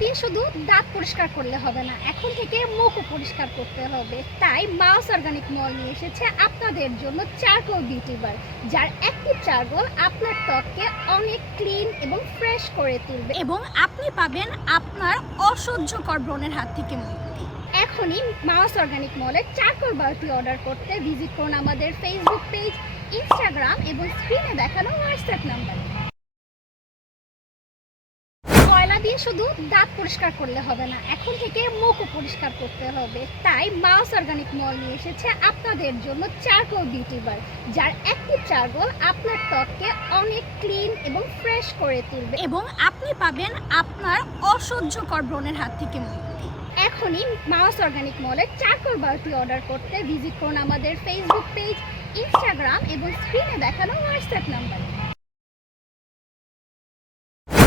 দিয়ে শুধু দাঁত পরিষ্কার করলে হবে না, এখন থেকে মুখও পরিষ্কার করতে হবে। তাই মাউস অর্গানিক মল নিয়ে এসেছে আপনাদের জন্য চারকোল বিউটি বার, যার অ্যাক্টিভ চারকোল আপনার ত্বককে অনেক ক্লিন এবং ফ্রেশ করে তুলবে এবং আপনি পাবেন আপনার অসহ্যকর ব্রণের হাত থেকে মুক্তি। এখনই মাউস অর্গানিক মলের চারকোল বারটি অর্ডার করতে ভিজিট করুন আমাদের ফেসবুক পেজ, ইনস্টাগ্রাম এবং স্ক্রিনে দেখানো হোয়াটসঅ্যাপ নাম্বারে। কয়লা দিয়ে শুধু দাঁত পরিষ্কার করলে হবে না, এখন থেকে মুখও পরিষ্কার করতে হবে। তাই মাউস অর্গানিক মল নিয়ে এসেছে আপনাদের জন্য চারকোল বিউটি বার, যার অ্যাক্টিভ চারকোল আপনার ত্বককে অনেক ক্লিন এবং ফ্রেশ করে তুলবে এবং আপনি পাবেন আপনার অসহ্যকর ব্রণের হাত থেকে মুক্তি। এখনই মাউস অর্গানিক মলের চারকোল বারটি অর্ডার করতে ভিজিট করুন আমাদের ফেসবুক পেজ, ইনস্টাগ্রাম এবং স্ক্রিনে দেখানো হোয়াটসঅ্যাপ নাম্বারে।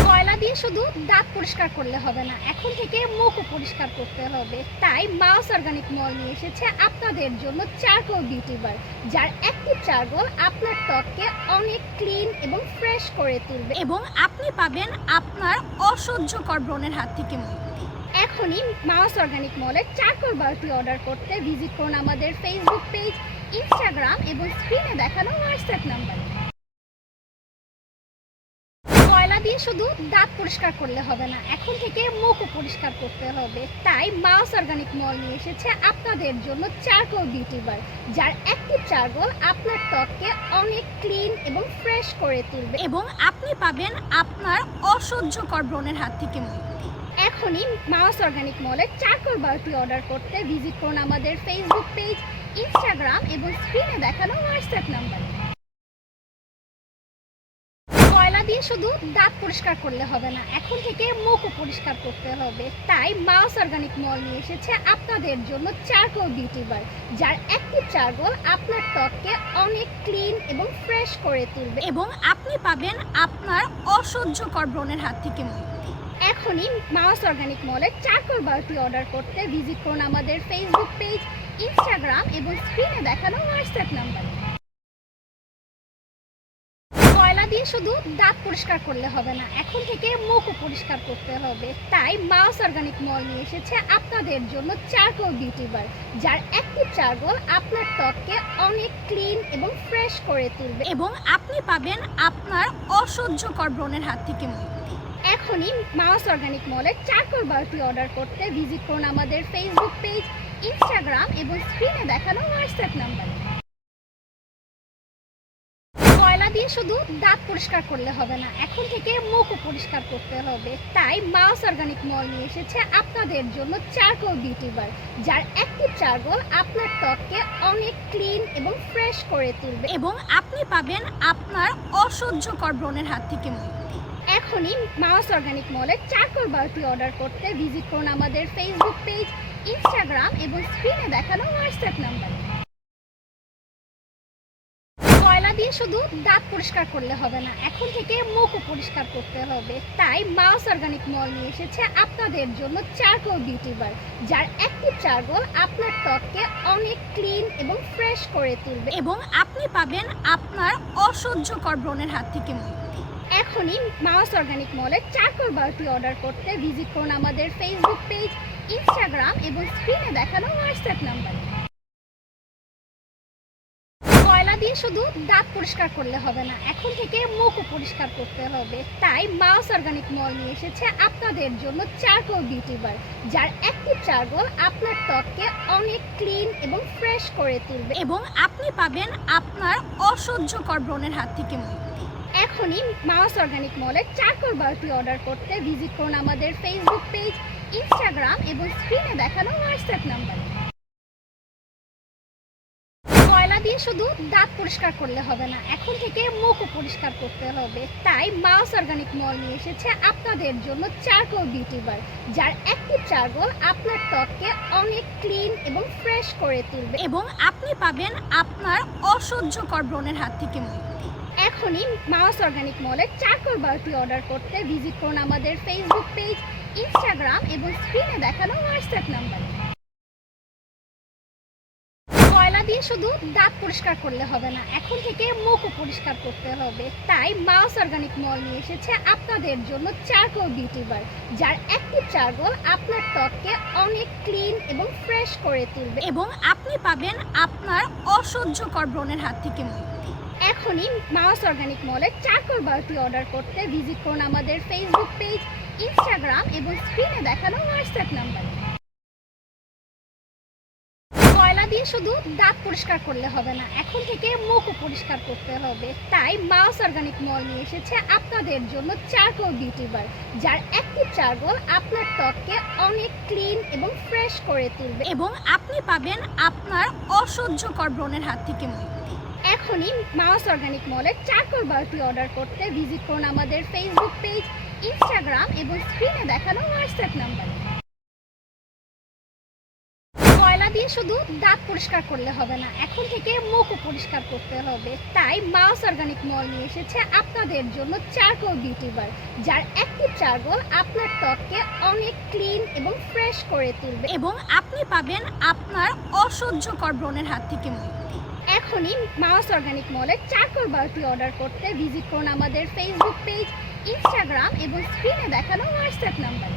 কয়লা দিয়ে শুধু দাঁত পরিষ্কার করলে হবে না, এখন থেকে মুখও পরিষ্কার করতে হবে। তাই মাউস অর্গানিক মল নিয়ে এসেছে আপনাদের জন্য চারকোল বিউটি বার, যার অ্যাক্টিভ চারকোল আপনার ত্বককে অনেক ক্লিন এবং ফ্রেশ করে তুলবে এবং আপনি পাবেন আপনার অসহ্যকর ব্রণের হাত থেকে মুক্তি। এখনই মাউস অর্গানিক মলের চারকোল বারটি অর্ডার করতে ভিজিট করুন আমাদের ফেসবুক পেজ, ইনস্টাগ্রাম এবং স্ক্রিনে দেখানো হোয়াটসঅ্যাপ নাম্বারে। কয়লা দিয়ে শুধু দাঁত পরিষ্কার করলে হবে না, এখন থেকে মুখও পরিষ্কার করতে হবে। তাই মাউস অর্গানিক মল নিয়ে এসেছে আপনাদের জন্য চারকোল বিউটি বার, যার অ্যাক্টিভ চারকোল আপনার ত্বককে অনেক ক্লিন এবং ফ্রেশ করে তুলবে এবং আপনি পাবেন আপনার অসহ্যকর ব্রণের হাত থেকে মুক্তি। এখনই মাউস অর্গানিক মলের চারকোল বারটি অর্ডার করতে ভিজিট করুন আমাদের ফেসবুক পেজ, ইনস্টাগ্রাম এবং স্ক্রিনে দেখানো হোয়াটসঅ্যাপ নাম্বারে। কয়লা দিয়ে শুধু দাঁত পরিষ্কার করলে হবে না, এখন থেকে মুখও পরিষ্কার করতে হবে। তাই মাউস অর্গানিক মল নিয়ে এসেছে আপনাদের জন্য চারকোল বিউটি বার, যার অ্যাক্টিভ চারকোল আপনার ত্বককে অনেক ক্লিন এবং ফ্রেশ করে তুলবে এবং আপনি পাবেন আপনার অসহ্যকর ব্রণের হাত থেকে মুক্তি। এখনই মাউস অর্গানিক মলের চারকোল বারটি অর্ডার করতে ভিজিট করুন আমাদের ফেসবুক পেজ, ইনস্টাগ্রাম এবং স্ক্রিনে দেখানো হোয়াটসঅ্যাপ নাম্বারে। কয়লা দিয়ে শুধু দাঁত পরিষ্কার করলে হবে না, এখন থেকে মুখও পরিষ্কার করতে হবে। তাই মাউস অর্গানিক মল নিয়ে এসেছে আপনাদের জন্য চারকোল বিউটি বার, যার অ্যাক্টিভ চারকোল আপনার ত্বককে অনেক ক্লিন এবং ফ্রেশ করে তুলবে এবং আপনি পাবেন আপনার অসহ্যকর ব্রণের হাত থেকে মুক্তি। এখনই মাউস অর্গানিক মলের চারকোল বারটি অর্ডার করতে ভিজিট করুন আমাদের ফেসবুক পেজ, ইনস্টাগ্রাম এবং স্ক্রিনে দেখানো হোয়াটসঅ্যাপ নাম্বারে। কয়লা দিয়ে শুধু দাঁত পরিষ্কার করলে হবে না, এখন থেকে মুখও পরিষ্কার করতে হবে। তাই মাউস অর্গানিক মল নিয়ে এসেছে আপনাদের জন্য চারকোল বিউটি বার, যার অ্যাক্টিভ চারকোল আপনার ত্বককে অনেক ক্লিন এবং ফ্রেশ করে তুলবে এবং আপনি পাবেন আপনার অসহ্যকর ব্রণের হাত থেকে মুক্তি। এখনই মাউস অর্গানিক মলের চারকোল বারটি অর্ডার করতে ভিজিট করুন আমাদের ফেসবুক পেজ, ইনস্টাগ্রাম এবং স্ক্রিনে দেখানো হোয়াটসঅ্যাপ নাম্বারে। কয়লা দিয়ে শুধু দাঁত পরিষ্কার করলে হবে না, এখন থেকে মুখও পরিষ্কার করতে হবে। তাই মাউস অর্গানিক মল নিয়ে এসেছে আপনাদের জন্য চারকোল বিউটি বার, যার অ্যাক্টিভ চারকোল আপনার ত্বককে অনেক ক্লিন এবং ফ্রেশ করে তুলবে এবং আপনি পাবেন আপনার অসহ্যকর ব্রণের হাত থেকে মুক্তি। এখনই মাউস অর্গানিক মলের চারকোল বারটি অর্ডার করতে ভিজিট করুন আমাদের ফেসবুক পেজ, ইনস্টাগ্রাম এবং স্ক্রিনে দেখানো হোয়াটসঅ্যাপ নাম্বারে। কয়লা দিয়ে শুধু দাঁত পরিষ্কার করলে হবে না, এখন থেকে মুখও পরিষ্কার করতে হবে। তাই মাউস অর্গানিক মল নিয়ে এসেছে আপনাদের জন্য চারকোল বিউটি বার, যার অ্যাক্টিভ চারকোল আপনার ত্বককে অনেক ক্লিন এবং ফ্রেশ করে তুলবে এবং আপনি পাবেন আপনার অসহ্যকর ব্রণের হাত থেকে মুক্তি। এখনই মাউস অর্গানিক মলের চারকোল বারটি অর্ডার করতে ভিজিট করুন আমাদের ফেসবুক পেজ, ইনস্টাগ্রাম এবং স্ক্রিনে দেখানো হোয়াটসঅ্যাপ নাম্বারে। কয়লা দিয়ে শুধু দাঁত পরিষ্কার করলে হবে না, এখন থেকে মুখও পরিষ্কার করতে হবে। তাই মাউস অর্গানিক মল নিয়ে এসেছে আপনাদের জন্য চারকোল বিউটি বার, যার অ্যাক্টিভ চারকোল আপনার ত্বককে অনেক ক্লিন এবং ফ্রেশ করে তুলবে এবং আপনি পাবেন আপনার অসহ্যকর ব্রণের হাত থেকে মুক্তি। এখনই মাউস অর্গানিক মলের চারকোল বারটি অর্ডার করতে ভিজিট করুন আমাদের ফেসবুক পেজ, ইনস্টাগ্রাম এবং স্ক্রিনে দেখানো হোয়াটসঅ্যাপ নাম্বারে। কয়লা দিয়ে শুধু দাঁত পরিষ্কার করলে হবে না, এখন থেকে মুখও পরিষ্কার করতে হবে। তাই মাউস অর্গানিক মল নিয়ে এসেছে আপনাদের জন্য চারকোল বিউটি বার, যার অ্যাক্টিভ চারকোল আপনার ত্বককে অনেক ক্লিন এবং ফ্রেশ করে তুলবে এবং আপনি পাবেন আপনার অসহ্যকর ব্রণের হাত থেকে মুক্তি। এখনই মাউস অর্গানিক মলের চারকোল বারটি অর্ডার করতে ভিজিট করুন আমাদের ফেসবুক পেজ, ইনস্টাগ্রাম এবং স্ক্রিনে দেখানো হোয়াটসঅ্যাপ নাম্বারে। কয়লা দিয়ে শুধু দাঁত পরিষ্কার করলে হবে না, এখন থেকে মুখও পরিষ্কার করতে হবে। তাই মাউস অর্গানিক মল নিয়ে এসেছে আপনাদের জন্য চারকোল বিউটি বার, যার অ্যাক্টিভ চারকোল আপনার ত্বককে অনেক ক্লিন এবং ফ্রেশ করে তুলবে এবং আপনি পাবেন আপনার অসহ্যকর ব্রণের হাত থেকে মুক্তি। এখনই মাউস অর্গানিক মলের চারকোল বারটি অর্ডার করতে ভিজিট করুন আমাদের ফেসবুক পেজ, ইনস্টাগ্রাম এবং স্ক্রিনে দেখানো হোয়াটসঅ্যাপ নাম্বারে। কয়লা দিয়ে শুধু দাঁত পরিষ্কার করলে হবে না, এখন থেকে মুখও পরিষ্কার করতে হবে। তাই মাউস অর্গানিক মল নিয়ে এসেছে আপনাদের জন্য চারকোল বিউটি বার, যার অ্যাক্টিভ চারকোল আপনার ত্বককে অনেক ক্লিন এবং ফ্রেশ করে তুলবে এবং আপনি পাবেন আপনার অসহ্যকর ব্রণের হাত থেকে মুক্তি। এখনই মাউস অর্গানিক মলের চারকোল বারটি অর্ডার করতে ভিজিট করুন আমাদের ফেসবুক পেজ, ইনস্টাগ্রাম এবং স্ক্রিনে দেখানো হোয়াটসঅ্যাপ নাম্বারে।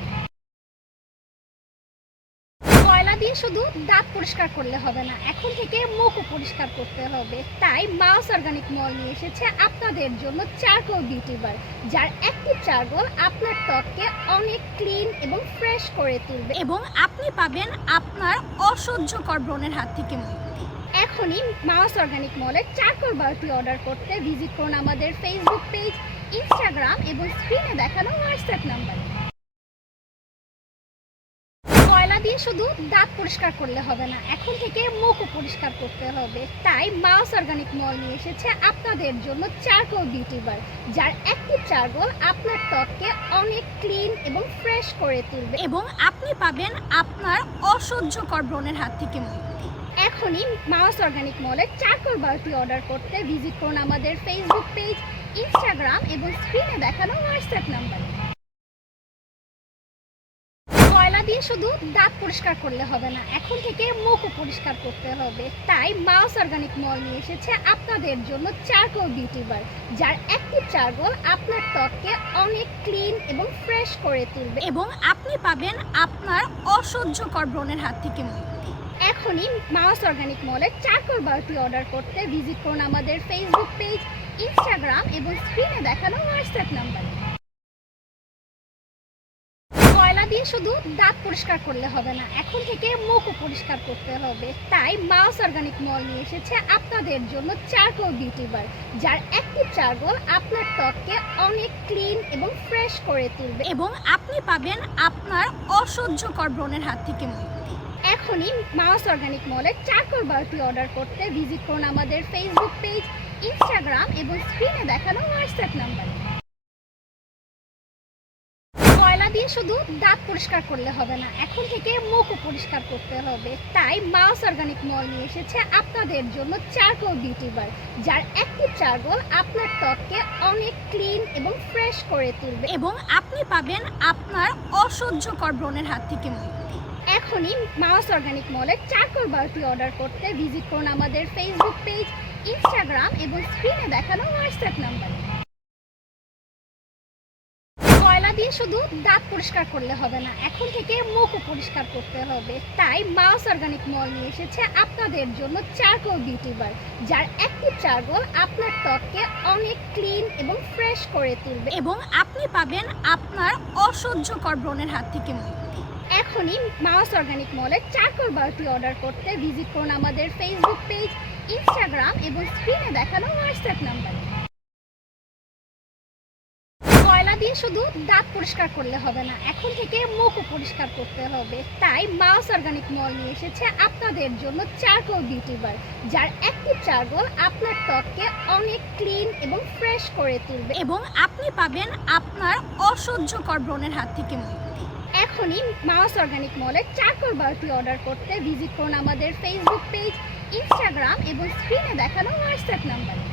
কয়লা দিয়ে শুধু দাঁত পরিষ্কার করলে হবে না, এখন থেকে মুখও পরিষ্কার করতে হবে। তাই মাউস অর্গানিক মল নিয়ে এসেছে আপনাদের জন্য চারকোল বিউটি বার, যার অ্যাক্টিভ চারকোল আপনার ত্বককে অনেক ক্লিন এবং ফ্রেশ করে তুলবে এবং আপনি পাবেন আপনার অসহ্যকর ব্রণের হাত থেকে মুক্তি। এখনই মাউস অর্গানিক মলের চারকোল বারটি অর্ডার করতে ভিজিট করুন আমাদের ফেসবুক পেজ, ইনস্টাগ্রাম এবং স্ক্রিনে দেখানো হোয়াটসঅ্যাপ নাম্বারে। কয়লা দিয়ে শুধু দাঁত পরিষ্কার করলে হবে না, এখন থেকে মুখও পরিষ্কার করতে হবে। তাই মাউস অর্গানিক মল নিয়ে এসেছে আপনাদের জন্য চারকোল বিউটি বার, যার অ্যাক্টিভ চারকোল আপনার ত্বককে অনেক ক্লিন এবং ফ্রেশ করে তুলবে এবং আপনি পাবেন আপনার অসহ্যকর ব্রণের হাত থেকে মুক্তি। এখনই মাউস অর্গানিক মলের চারকোল বারটি অর্ডার করতে ভিজিট করুন আমাদের ফেসবুক পেজ, ইনস্টাগ্রাম এবং স্ক্রিনে দেখানো হোয়াটসঅ্যাপ নাম্বারে। কয়লা দিয়ে শুধু দাঁত পরিষ্কার করলে হবে না, এখন থেকে মুখও পরিষ্কার করতে হবে। তাই মাউস অর্গানিক মল নিয়ে এসেছে আপনাদের জন্য চারকোল বিউটি বার, যার অ্যাক্টিভ চারকোল আপনার ত্বককে অনেক ক্লিন এবং ফ্রেশ করে তুলবে এবং আপনি পাবেন আপনার অসহ্যকর ব্রণের হাত থেকে মুক্তি। এখনই মাউস অর্গানিক মলের চারকোল বারটি অর্ডার করতে ভিজিট করুন আমাদের ফেসবুক পেজ, ইনস্টাগ্রাম এবং স্ক্রিনে দেখানো হোয়াটসঅ্যাপ নাম্বারে। কয়লা দিয়ে শুধু দাঁত পরিষ্কার করলে হবে না, এখন থেকে মুখও পরিষ্কার করতে হবে। তাই মাউস অর্গানিক মল নিয়ে এসেছে আপনাদের জন্য চারকোল বিউটি বার, যার অ্যাক্টিভ চারকোল আপনার ত্বককে অনেক ক্লিন এবং ফ্রেশ করে তুলবে এবং আপনি পাবেন আপনার অসহ্যকর ব্রণের হাত থেকে মুক্তি। এখনই মাউস অর্গানিক মলের চারকোল বারটি অর্ডার করতে ভিজিট করুন আমাদের ফেসবুক পেজ, ইনস্টাগ্রাম এবং স্ক্রিনে দেখানো হোয়াটসঅ্যাপ নাম্বারে। কয়লা দিয়ে শুধু দাঁত পরিষ্কার করলে হবে না, এখন থেকে মুখও পরিষ্কার করতে হবে। তাই মাউস অর্গানিক মল নিয়ে এসেছে আপনাদের জন্য চারকোল বিউটি বার, যার অ্যাক্টিভ চারকোল আপনার ত্বককে অনেক ক্লিন এবং ফ্রেশ করে তুলবে এবং আপনি পাবেন আপনার অসহ্যকর ব্রণের হাত থেকে মুক্তি। এখনই মাউস অর্গানিক মলের চারকোল বারটি অর্ডার করতে ভিজিট করুন আমাদের ফেসবুক পেজ, ইনস্টাগ্রাম এবং স্ক্রিনে দেখানো হোয়াটসঅ্যাপ নাম্বারে। কয়লা দিয়ে শুধু দাঁত পরিষ্কার করলে হবে না, এখন থেকে মুখও পরিষ্কার করতে হবে। তাই মাউস অর্গানিক মল নিয়ে এসেছে আপনাদের জন্য চারকোল বিউটি বার, যার অ্যাক্টিভ চারকোল আপনার ত্বককে অনেক ক্লিন এবং ফ্রেশ করে তুলবে এবং আপনি পাবেন আপনার অসহ্যকর ব্রণের হাত থেকে মুক্তি। এখনই মাউস অর্গানিক মলের চারকোল বারটি অর্ডার করতে ভিজিট করুন আমাদের ফেসবুক পেজ, ইনস্টাগ্রাম এবং স্ক্রিনে দেখানো হোয়াটসঅ্যাপ নাম্বারে। কয়লা দিয়ে শুধু দাঁত পরিষ্কার করলে হবে না, এখন থেকে মুখও পরিষ্কার করতে হবে। তাই মাউস অর্গানিক মল নিয়ে এসেছে আপনাদের জন্য চারকোল বিউটি বার, যার অ্যাক্টিভ চারকোল আপনার ত্বককে অনেক ক্লিন এবং ফ্রেশ করে তুলবে এবং আপনি পাবেন আপনার অসহ্যকর ব্রণের হাত থেকে মুক্তি। এখনই মাউস অর্গানিক মলের চারকোল বারটি অর্ডার করতে ভিজিট করুন আমাদের ফেসবুক পেজ, ইনস্টাগ্রাম এবং স্ক্রিনে দেখানো হোয়াটসঅ্যাপ নাম্বারে।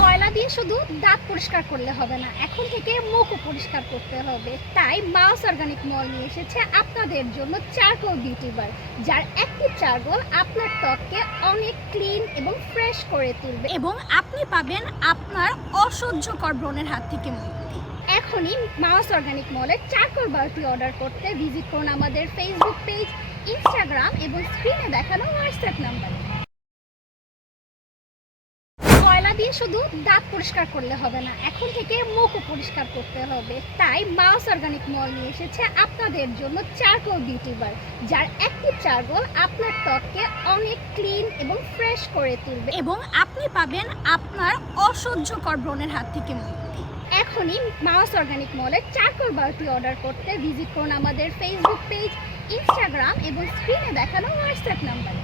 কয়লা দিয়ে দিয়ে শুধু দাঁত পরিষ্কার করলে হবে না, এখন থেকে মুখও পরিষ্কার করতে হবে। তাই মাউস অর্গানিক মল নিয়ে এসেছে আপনাদের জন্য চারকোল বিউটি বার, যার অ্যাক্টিভ চারকোল আপনার ত্বককে অনেক ক্লিন এবং ফ্রেশ করে তুলবে এবং আপনি পাবেন আপনার অসহ্যকর ব্রণের হাত থেকে মুক্তি। এখনই মাউস অর্গানিক মলের চারকোল বারটি অর্ডার করতে ভিজিট করুন আমাদের ফেসবুক পেজ, ইনস্টাগ্রাম এবং স্ক্রিনে দেখানো হোয়াটসঅ্যাপ নাম্বারে। কয়লা দিয়ে শুধু দাঁত পরিষ্কার করলে হবে না, এখন থেকে মুখও পরিষ্কার করতে হবে। তাই মাউস অর্গানিক মল নিয়ে এসেছে আপনাদের জন্য চারকোল বিউটি বার, যার অ্যাক্টিভ চারকোল আপনার ত্বককে অনেক ক্লিন এবং ফ্রেশ করে তুলবে এবং আপনি পাবেন আপনার অসহ্যকর ব্রণের হাত থেকে মুক্তি। এখনই মাউস অর্গানিক মলের চারকোল বারটি অর্ডার করতে ভিজিট করুন আমাদের ফেসবুক পেজ, ইনস্টাগ্রাম এবং স্ক্রিনে দেখানো হোয়াটসঅ্যাপ নাম্বারে।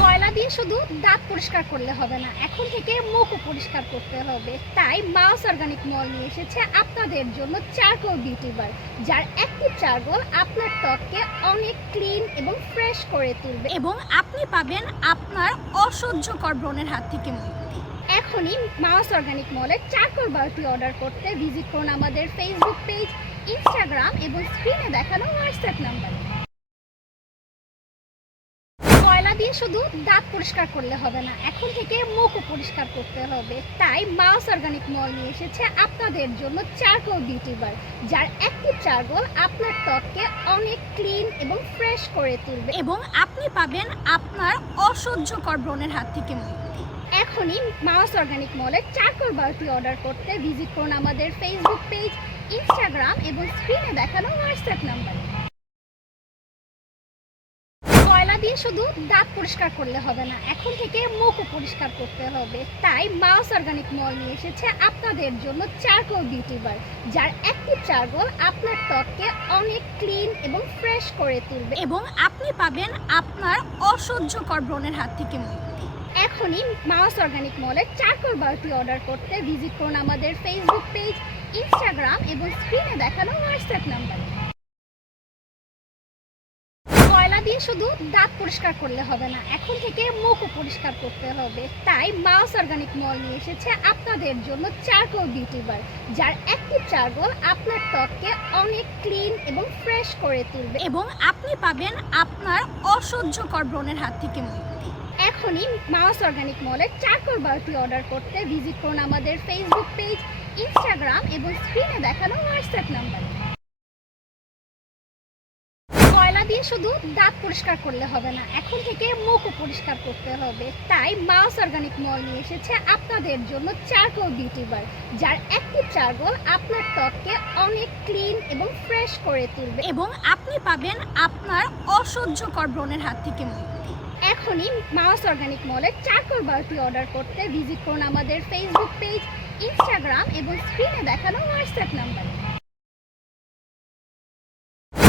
কয়লা দিয়ে শুধু দাঁত পরিষ্কার করলে হবে না, এখন থেকে মুখও পরিষ্কার করতে হবে। তাই মাউস অর্গানিক মল নিয়ে এসেছে আপনাদের জন্য চারকোল বিউটি বার, যার অ্যাক্টিভ চারকোল আপনার ত্বককে অনেক ক্লিন এবং ফ্রেশ করে তুলবে এবং আপনি পাবেন আপনার অসহ্যকর ব্রণের হাত থেকে মুক্তি। এখনই মাউস অর্গানিক মলের চারকোল বারটি অর্ডার করতে ভিজিট করুন আমাদের ফেসবুক পেজ, ইনস্টাগ্রাম এবং স্ক্রিনে দেখানো হোয়াটসঅ্যাপ নাম্বারে। কয়লা দিয়ে শুধু দাঁত পরিষ্কার করলে হবে না, এখন থেকে মুখও পরিষ্কার করতে হবে। তাই মাউস অর্গানিক মল নিয়ে এসেছে আপনাদের জন্য চারকোল বিউটি বার, যার অ্যাক্টিভ চারকোল আপনার ত্বককে অনেক ক্লিন এবং ফ্রেশ করে তুলবে এবং আপনি পাবেন আপনার অসহ্যকর ব্রণের হাত থেকে মুক্তি। এখনই মাউস অর্গানিক মলের চারকোল বারটি অর্ডার করতে ভিজিট করুন আমাদের ফেসবুক পেজ, ইনস্টাগ্রাম এবং স্ক্রিনে দেখানো হোয়াটসঅ্যাপ নাম্বারে। কয়লা দিয়ে শুধু দাঁত পরিষ্কার করলে হবে না, এখন থেকে মুখও পরিষ্কার করতে হবে। তাই মাউস অর্গানিক মল নিয়ে এসেছে আপনাদের জন্য চারকোল বিউটি বার, যার অ্যাক্টিভ চারকোল আপনার ত্বককে অনেক ক্লিন এবং ফ্রেশ করে তুলবে এবং আপনি পাবেন আপনার অসহ্যকর ব্রণের হাত থেকে মুক্তি। এখনই মাউস অর্গানিক মলের চারকোল বারটি অর্ডার করতে ভিজিট করুন আমাদের ফেসবুক পেজ, ইনস্টাগ্রাম এবং স্ক্রিনে দেখানো হোয়াটসঅ্যাপ নাম্বারে। কয়লা দিয়ে শুধু দাঁত পরিষ্কার করলে হবে না, এখন থেকে মুখও পরিষ্কার করতে হবে। তাই মাউস অর্গানিক মল নিয়ে এসেছে আপনাদের জন্য চারকোল বিউটি বার, যার অ্যাক্টিভ চারকোল আপনার ত্বককে অনেক ক্লিন এবং ফ্রেশ করে তুলবে এবং আপনি পাবেন আপনার অসহ্যকর ব্রণের হাত থেকে মুক্তি। এখনই মাউস অর্গানিক মলের চারকোল বারটি অর্ডার করতে ভিজিট করুন আমাদের ফেসবুক পেজ, ইনস্টাগ্রাম এবং স্ক্রিনে দেখানো হোয়াটসঅ্যাপ নাম্বারে। কয়লা দিয়ে শুধু দাঁত পরিষ্কার করলে হবে না, এখন থেকে মুখও পরিষ্কার করতে হবে। তাই মাউস অর্গানিক মল নিয়ে এসেছে আপনাদের জন্য চারকোল বিউটি বার, যার অ্যাক্টিভ চারকোল আপনার ত্বককে অনেক ক্লিন এবং ফ্রেশ করে তুলবে এবং আপনি পাবেন আপনার অসহ্যকর ব্রণের হাত থেকে মুক্তি। এখনই মাউস অর্গানিক মলের চারকোল বারটি অর্ডার করতে ভিজিট করুন আমাদের ফেসবুক পেজ, ইনস্টাগ্রাম এবং স্ক্রিনে দেখানো হোয়াটসঅ্যাপ নাম্বারে।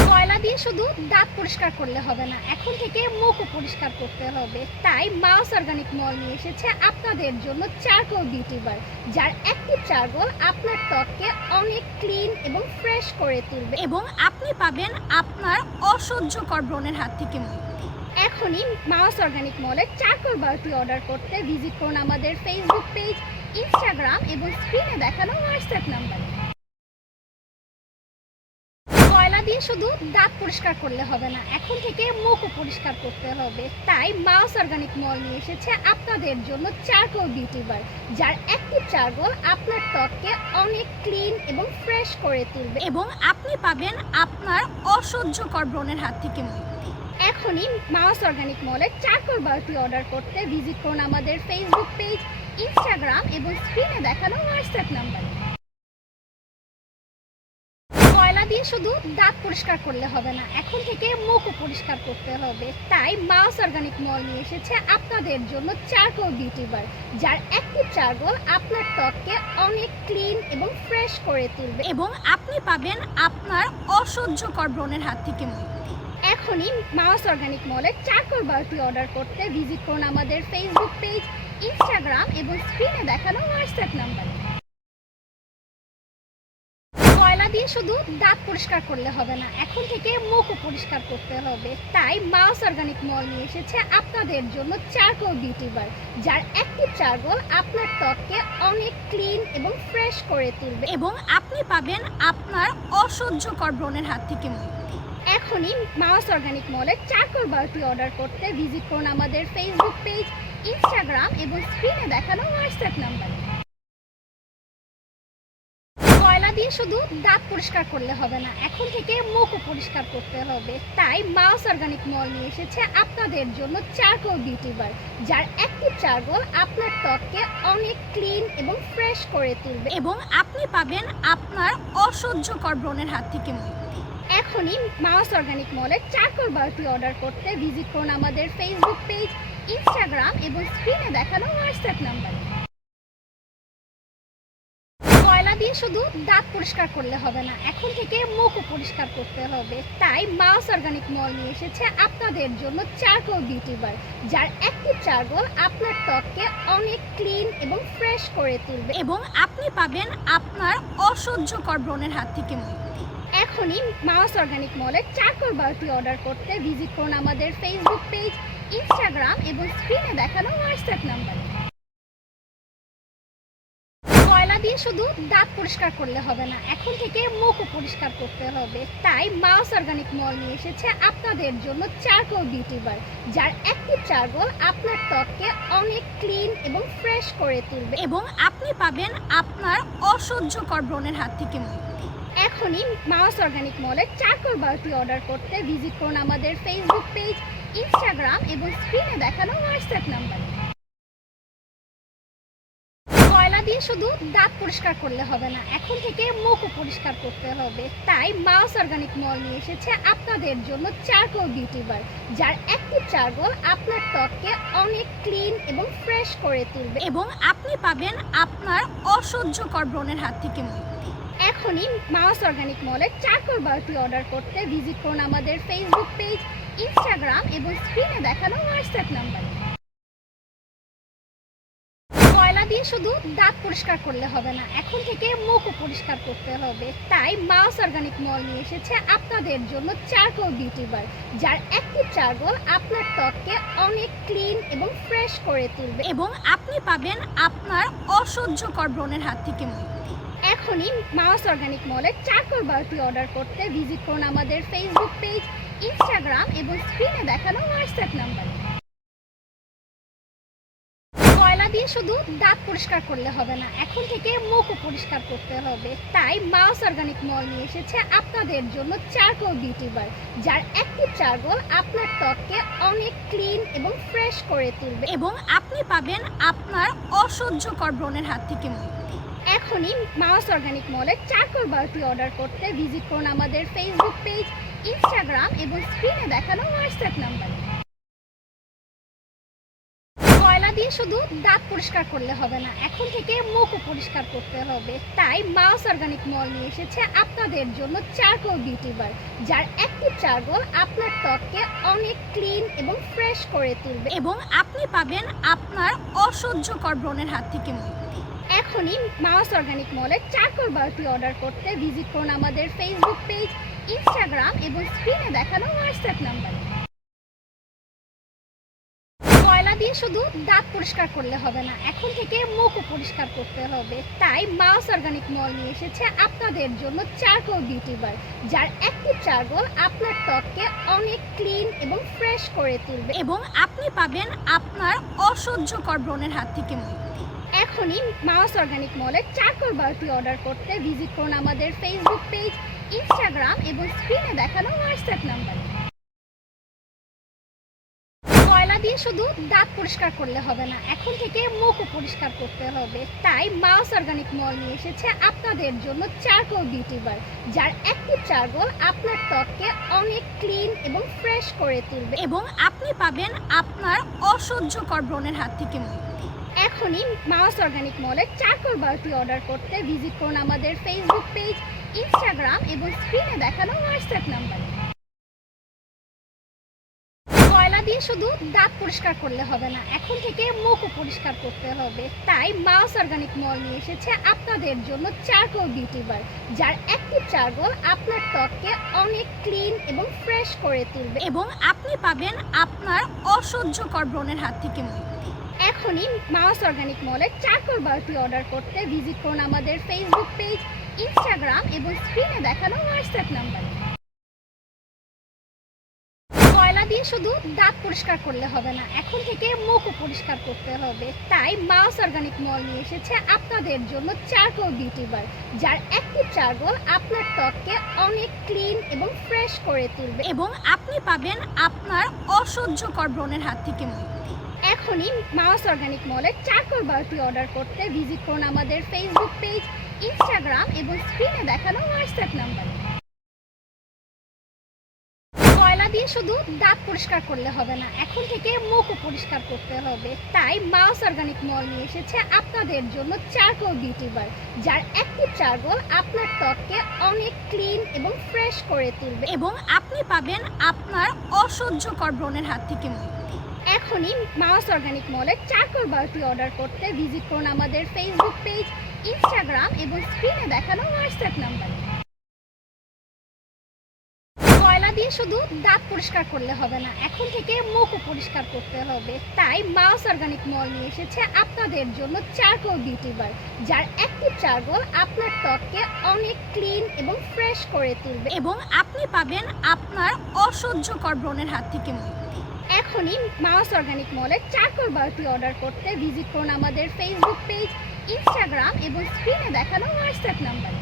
কয়লা দিয়ে শুধু দাঁত পরিষ্কার করলে হবে না, এখন থেকে মুখও পরিষ্কার করতে হবে। তাই মাউস অর্গানিক মল নিয়ে এসেছে আপনাদের জন্য চারকোল বিউটি বার, যার অ্যাক্টিভ চারকোল আপনার ত্বককে অনেক ক্লিন এবং ফ্রেশ করে তুলবে এবং আপনি পাবেন আপনার অসহ্যকর ব্রণের হাত থেকে মুক্তি। এখনই মাউস অর্গানিক মলের চারকোল বারটি অর্ডার করতে ভিজিট করুন আমাদের ফেসবুক পেজ, ইনস্টাগ্রাম এবং স্ক্রিনে দেখানো হোয়াটসঅ্যাপ নাম্বারে। কয়লা দিয়ে শুধু দাঁত পরিষ্কার করলে হবে না, এখন থেকে মুখও পরিষ্কার করতে হবে। তাই মাউস অর্গানিক মল নিয়ে এসেছে আপনাদের জন্য চারকোল বিউটি বার, যার অ্যাক্টিভ চারকোল আপনার ত্বককে অনেক ক্লিন এবং ফ্রেশ করে তুলবে এবং আপনি পাবেন আপনার অসহ্যকর ব্রণের হাত থেকে মুক্তি। এখনই মাউস অর্গানিক মলের চারকোল বারটি অর্ডার করতে ভিজিট করুন আমাদের ফেসবুক পেজ, ইনস্টাগ্রাম এবং স্ক্রিনে দেখানো হোয়াটসঅ্যাপ নাম্বারে। কয়লা দিয়ে শুধু দাঁত পরিষ্কার করলে হবে না, এখন থেকে মুখও পরিষ্কার করতে হবে। তাই মাউস অর্গানিক মল নিয়ে এসেছে আপনাদের জন্য চারকোল বিউটি বার, যার অ্যাক্টিভ চারকোল আপনার ত্বককে অনেক ক্লিন এবং ফ্রেশ করে তুলবে এবং আপনি পাবেন আপনার অসহ্যকর ব্রণের হাত থেকে মুক্তি। এখনই মাউস অর্গানিক মলের চারকোল বারটি অর্ডার করতে ভিজিট করুন আমাদের ফেসবুক পেজ, ইনস্টাগ্রাম এবং স্ক্রিনে দেখানো হোয়াটসঅ্যাপ নাম্বারে। কয়লা দিয়ে শুধু দাঁত পরিষ্কার করলে হবে না, এখন থেকে মুখও পরিষ্কার করতে হবে। তাই মাউস অর্গানিক মল নিয়ে এসেছে আপনাদের জন্য চারকোল বিউটি বার, যার অ্যাক্টিভ চারকোল আপনার ত্বককে অনেক ক্লিন এবং ফ্রেশ করে তুলবে এবং আপনি পাবেন আপনার অসহ্যকর ব্রণের হাত থেকে মুক্তি। এখনই মাউস অর্গানিক মলের চারকোল বারটি অর্ডার করতে ভিজিট করুন আমাদের ফেসবুক পেজ, ইনস্টাগ্রাম এবং স্ক্রিনে দেখানো হোয়াটসঅ্যাপ নাম্বারে। কয়লা দিয়ে শুধু দাঁত পরিষ্কার করলে হবে না, এখন থেকে মুখও পরিষ্কার করতে হবে। তাই মাউস অর্গানিক মল নিয়ে এসেছে আপনাদের জন্য চারকোল বিউটি বার, যার অ্যাক্টিভ চারকোল আপনার ত্বককে অনেক ক্লিন এবং ফ্রেশ করে তুলবে এবং আপনি পাবেন আপনার অসহ্যকর ব্রণের হাত থেকে মুক্তি। এখনই মাউস অর্গানিক মলের চারকোল বারটি অর্ডার করতে ভিজিট করুন আমাদের ফেসবুক পেজ, ইনস্টাগ্রাম এবং স্ক্রিনে দেখানো হোয়াটসঅ্যাপ নাম্বারে। কয়লা দিয়ে শুধু দাঁত পরিষ্কার করলে হবে না, এখন থেকে মুখও পরিষ্কার করতে হবে। তাই মাউস অর্গানিক মল নিয়ে এসেছে আপনাদের জন্য চারকোল বিউটি বার, যার অ্যাক্টিভ চারকোল আপনার ত্বককে অনেক ক্লিন এবং ফ্রেশ করে তুলবে এবং আপনি পাবেন আপনার অসহ্যকর ব্রণের হাত থেকে মুক্তি। এখনই মাউস অর্গানিক মলের চারকোল বারটি অর্ডার করতে ভিজিট করুন আমাদের ফেসবুক পেজ, ইনস্টাগ্রাম এবং স্ক্রিনে দেখানো হোয়াটসঅ্যাপ নাম্বারে। কয়লা দিয়ে শুধু দাঁত পরিষ্কার করলে হবে না, এখন থেকে মুখও পরিষ্কার করতে হবে। তাই মাউস অর্গানিক মল নিয়ে এসেছে আপনাদের জন্য চারকোল বিউটি বার, যার অ্যাক্টিভ চারকোল আপনার ত্বককে অনেক ক্লিন এবং ফ্রেশ করে তুলবে এবং আপনি পাবেন আপনার অসহ্যকর ব্রণের হাত থেকে মুক্তি। এখনই মাউস অর্গানিক মলের চারকোল বারটি অর্ডার করতে ভিজিট করুন আমাদের ফেসবুক পেজ, ইনস্টাগ্রাম এবং স্ক্রিনে দেখানো হোয়াটসঅ্যাপ নাম্বারে। কয়লা দিয়ে শুধু দাঁত পরিষ্কার করলে হবে না, এখন থেকে মুখও পরিষ্কার করতে হবে। তাই মাউস অর্গানিক মল নিয়ে এসেছে আপনাদের জন্য চারকোল বিউটি বার, যার অ্যাক্টিভ চারকোল আপনার ত্বককে অনেক ক্লিন এবং ফ্রেশ করে তুলবে এবং আপনি পাবেন আপনার অসহ্যকর ব্রণের হাত থেকে মুক্তি। এখনই মাউস অর্গানিক মলের চারকোল বারটি অর্ডার করতে ভিজিট করুন আমাদের ফেসবুক পেজ, ইনস্টাগ্রাম এবং স্ক্রিনে দেখানো হোয়াটসঅ্যাপ নাম্বারে। কয়লা দিয়ে শুধু দাঁত পরিষ্কার করলে হবে না, এখন থেকে মুখও পরিষ্কার করতে হবে। তাই মাউস অর্গানিক মল নিয়ে এসেছে আপনাদের জন্য চারকোল বিউটি বার, যার অ্যাক্টিভ চারকোল আপনার ত্বককে অনেক ক্লিন এবং ফ্রেশ করে তুলবে এবং আপনি পাবেন আপনার অসহ্যকর ব্রণের হাত থেকে মুক্তি। এখনই মাউস অর্গানিক মলের চারকোল বারটি অর্ডার করতে ভিজিট করুন আমাদের ফেসবুক পেজ, ইনস্টাগ্রাম এবং স্ক্রিনে দেখানো হোয়াটসঅ্যাপ নাম্বারে। কয়লা দিয়ে শুধু দাঁত পরিষ্কার করলে হবে না, এখন থেকে মুখও পরিষ্কার করতে হবে। তাই মাউস অর্গানিক মল নিয়ে এসেছে আপনাদের জন্য চারকোল বিউটি বার, যার অ্যাক্টিভ চারকোল আপনার ত্বককে অনেক ক্লিন এবং ফ্রেশ করে তুলবে এবং আপনি পাবেন আপনার অসহ্যকর ব্রণের হাত থেকে মুক্তি। এখনই মাউস অর্গানিক মলের চারকোল বারটি অর্ডার করতে ভিজিট করুন আমাদের ফেসবুক পেজ, ইনস্টাগ্রাম এবং স্ক্রিনে দেখানো হোয়াটসঅ্যাপ নাম্বারে। কয়লা দিয়ে শুধু দাঁত পরিষ্কার করলে হবে না, এখন থেকে মুখও পরিষ্কার করতে হবে। তাই মাউস অর্গানিক মল নিয়ে এসেছে আপনাদের জন্য চারকোল বিউটি বার, যার অ্যাক্টিভ চারকোল আপনার ত্বককে অনেক ক্লিন এবং ফ্রেশ করে তুলবে এবং আপনি পাবেন আপনার অসহ্যকর ব্রণের হাত থেকে মুক্তি। এখনই মাউস অর্গানিক মলের চারকোল বারটি অর্ডার করতে ভিজিট করুন আমাদের ফেসবুক পেজ, ইনস্টাগ্রাম এবং স্ক্রিনে দেখানো হোয়াটসঅ্যাপ নাম্বারে। কয়লা দিয়ে শুধু দাঁত পরিষ্কার করলে হবে না, এখন থেকে মুখও পরিষ্কার করতে হবে। তাই মাউস অর্গানিক মল নিয়ে এসেছে আপনাদের জন্য চারকোল বিউটি বার, যার অ্যাক্টিভ চারকোল আপনার ত্বককে অনেক ক্লিন এবং ফ্রেশ করে তুলবে এবং আপনি পাবেন আপনার অসহ্যকর ব্রণের হাত থেকে মুক্তি। এখনই মাউস অর্গানিক মলের চারকোল বারটি অর্ডার করতে ভিজিট করুন আমাদের ফেসবুক পেজ, ইনস্টাগ্রাম এবং স্ক্রিনে দেখানো হোয়াটসঅ্যাপ নাম্বারে। কয়লা দিয়ে শুধু দাঁত পরিষ্কার করলে হবে না, এখন থেকে মুখও পরিষ্কার করতে হবে। তাই মাউস অর্গানিক মল নিয়ে এসেছে আপনাদের জন্য চারকোল বিউটি বার, যার অ্যাক্টিভ চারকোল আপনার ত্বককে অনেক ক্লিন এবং ফ্রেশ করে তুলবে এবং আপনি পাবেন আপনার অসহ্যকর ব্রণের হাত থেকে মুক্তি। এখনই মাউস অর্গানিক মলের চারকোল বারটি অর্ডার করতে ভিজিট করুন আমাদের ফেসবুক পেজ, ইনস্টাগ্রাম এবং স্ক্রিনে দেখানো হোয়াটসঅ্যাপ নাম্বারে। কয়লা দিয়ে শুধু দাঁত পরিষ্কার করলে হবে না, এখন থেকে মুখও পরিষ্কার করতে হবে। তাই মাউস অর্গানিক মল নিয়ে এসেছে আপনাদের জন্য চারকোল বিউটি বার, যার অ্যাক্টিভ চারকোল আপনার ত্বককে অনেক ক্লিন এবং ফ্রেশ করে তুলবে এবং আপনি পাবেন আপনার অসহ্যকর ব্রণের হাত থেকে মুক্তি। এখনই মাউস অর্গানিক মলের চারকোল বারটি অর্ডার করতে ভিজিট করুন আমাদের ফেসবুক পেজ, ইনস্টাগ্রাম এবং স্ক্রিনে দেখানো হোয়াটসঅ্যাপ নাম্বারে। কয়লা দিয়ে শুধু দাঁত পরিষ্কার করলে হবে না, এখন থেকে মুখও পরিষ্কার করতে হবে। তাই মাউস অর্গানিক মল নিয়ে এসেছে আপনাদের জন্য চারকোল বিউটি বার, যার অ্যাক্টিভ চারকোল আপনার ত্বককে অনেক ক্লিন এবং ফ্রেশ করে তুলবে এবং আপনি পাবেন আপনার অসহ্যকর ব্রণের হাত থেকে মুক্তি। এখনই মাউস অর্গানিক মলের চারকোল বারটি অর্ডার করতে ভিজিট করুন আমাদের ফেসবুক পেজ, ইনস্টাগ্রাম এবং স্ক্রিনে দেখানো হোয়াটসঅ্যাপ নাম্বারে। কয়লা দিয়ে শুধু দাঁত পরিষ্কার করলে হবে না, এখন থেকে মুখও পরিষ্কার করতে হবে। তাই মাউস অর্গানিক মল নিয়ে এসেছে আপনাদের জন্য চারকোল বিউটি বার, যার অ্যাক্টিভ চারকোল আপনার ত্বককে অনেক ক্লিন এবং ফ্রেশ করে তুলবে এবং আপনি পাবেন আপনার অসহ্যকর ব্রণের হাত থেকে মুক্তি। এখনই মাউস অর্গানিক মলের চারকোল বারটি অর্ডার করতে ভিজিট করুন আমাদের ফেসবুক পেজ, ইনস্টাগ্রাম এবং স্ক্রিনে দেখানো হোয়াটসঅ্যাপ নাম্বারে। কয়লা দিয়ে শুধু দাঁত পরিষ্কার করলে হবে না, এখন থেকে মুখও পরিষ্কার করতে হবে। তাই মাউস অর্গানিক মল নিয়ে এসেছে আপনাদের জন্য চারকোল বিউটি বার, যার অ্যাক্টিভ চারকোল আপনার ত্বককে অনেক ক্লিন এবং ফ্রেশ করে তুলবে এবং আপনি পাবেন আপনার অসহ্যকর ব্রণের হাত থেকে মুক্তি। এখনই মাউস অর্গানিক মলের চারকোল বারটি অর্ডার করতে ভিজিট করুন আমাদের ফেসবুক পেজ, ইনস্টাগ্রাম এবং স্ক্রিনে দেখানো হোয়াটসঅ্যাপ নাম্বারে।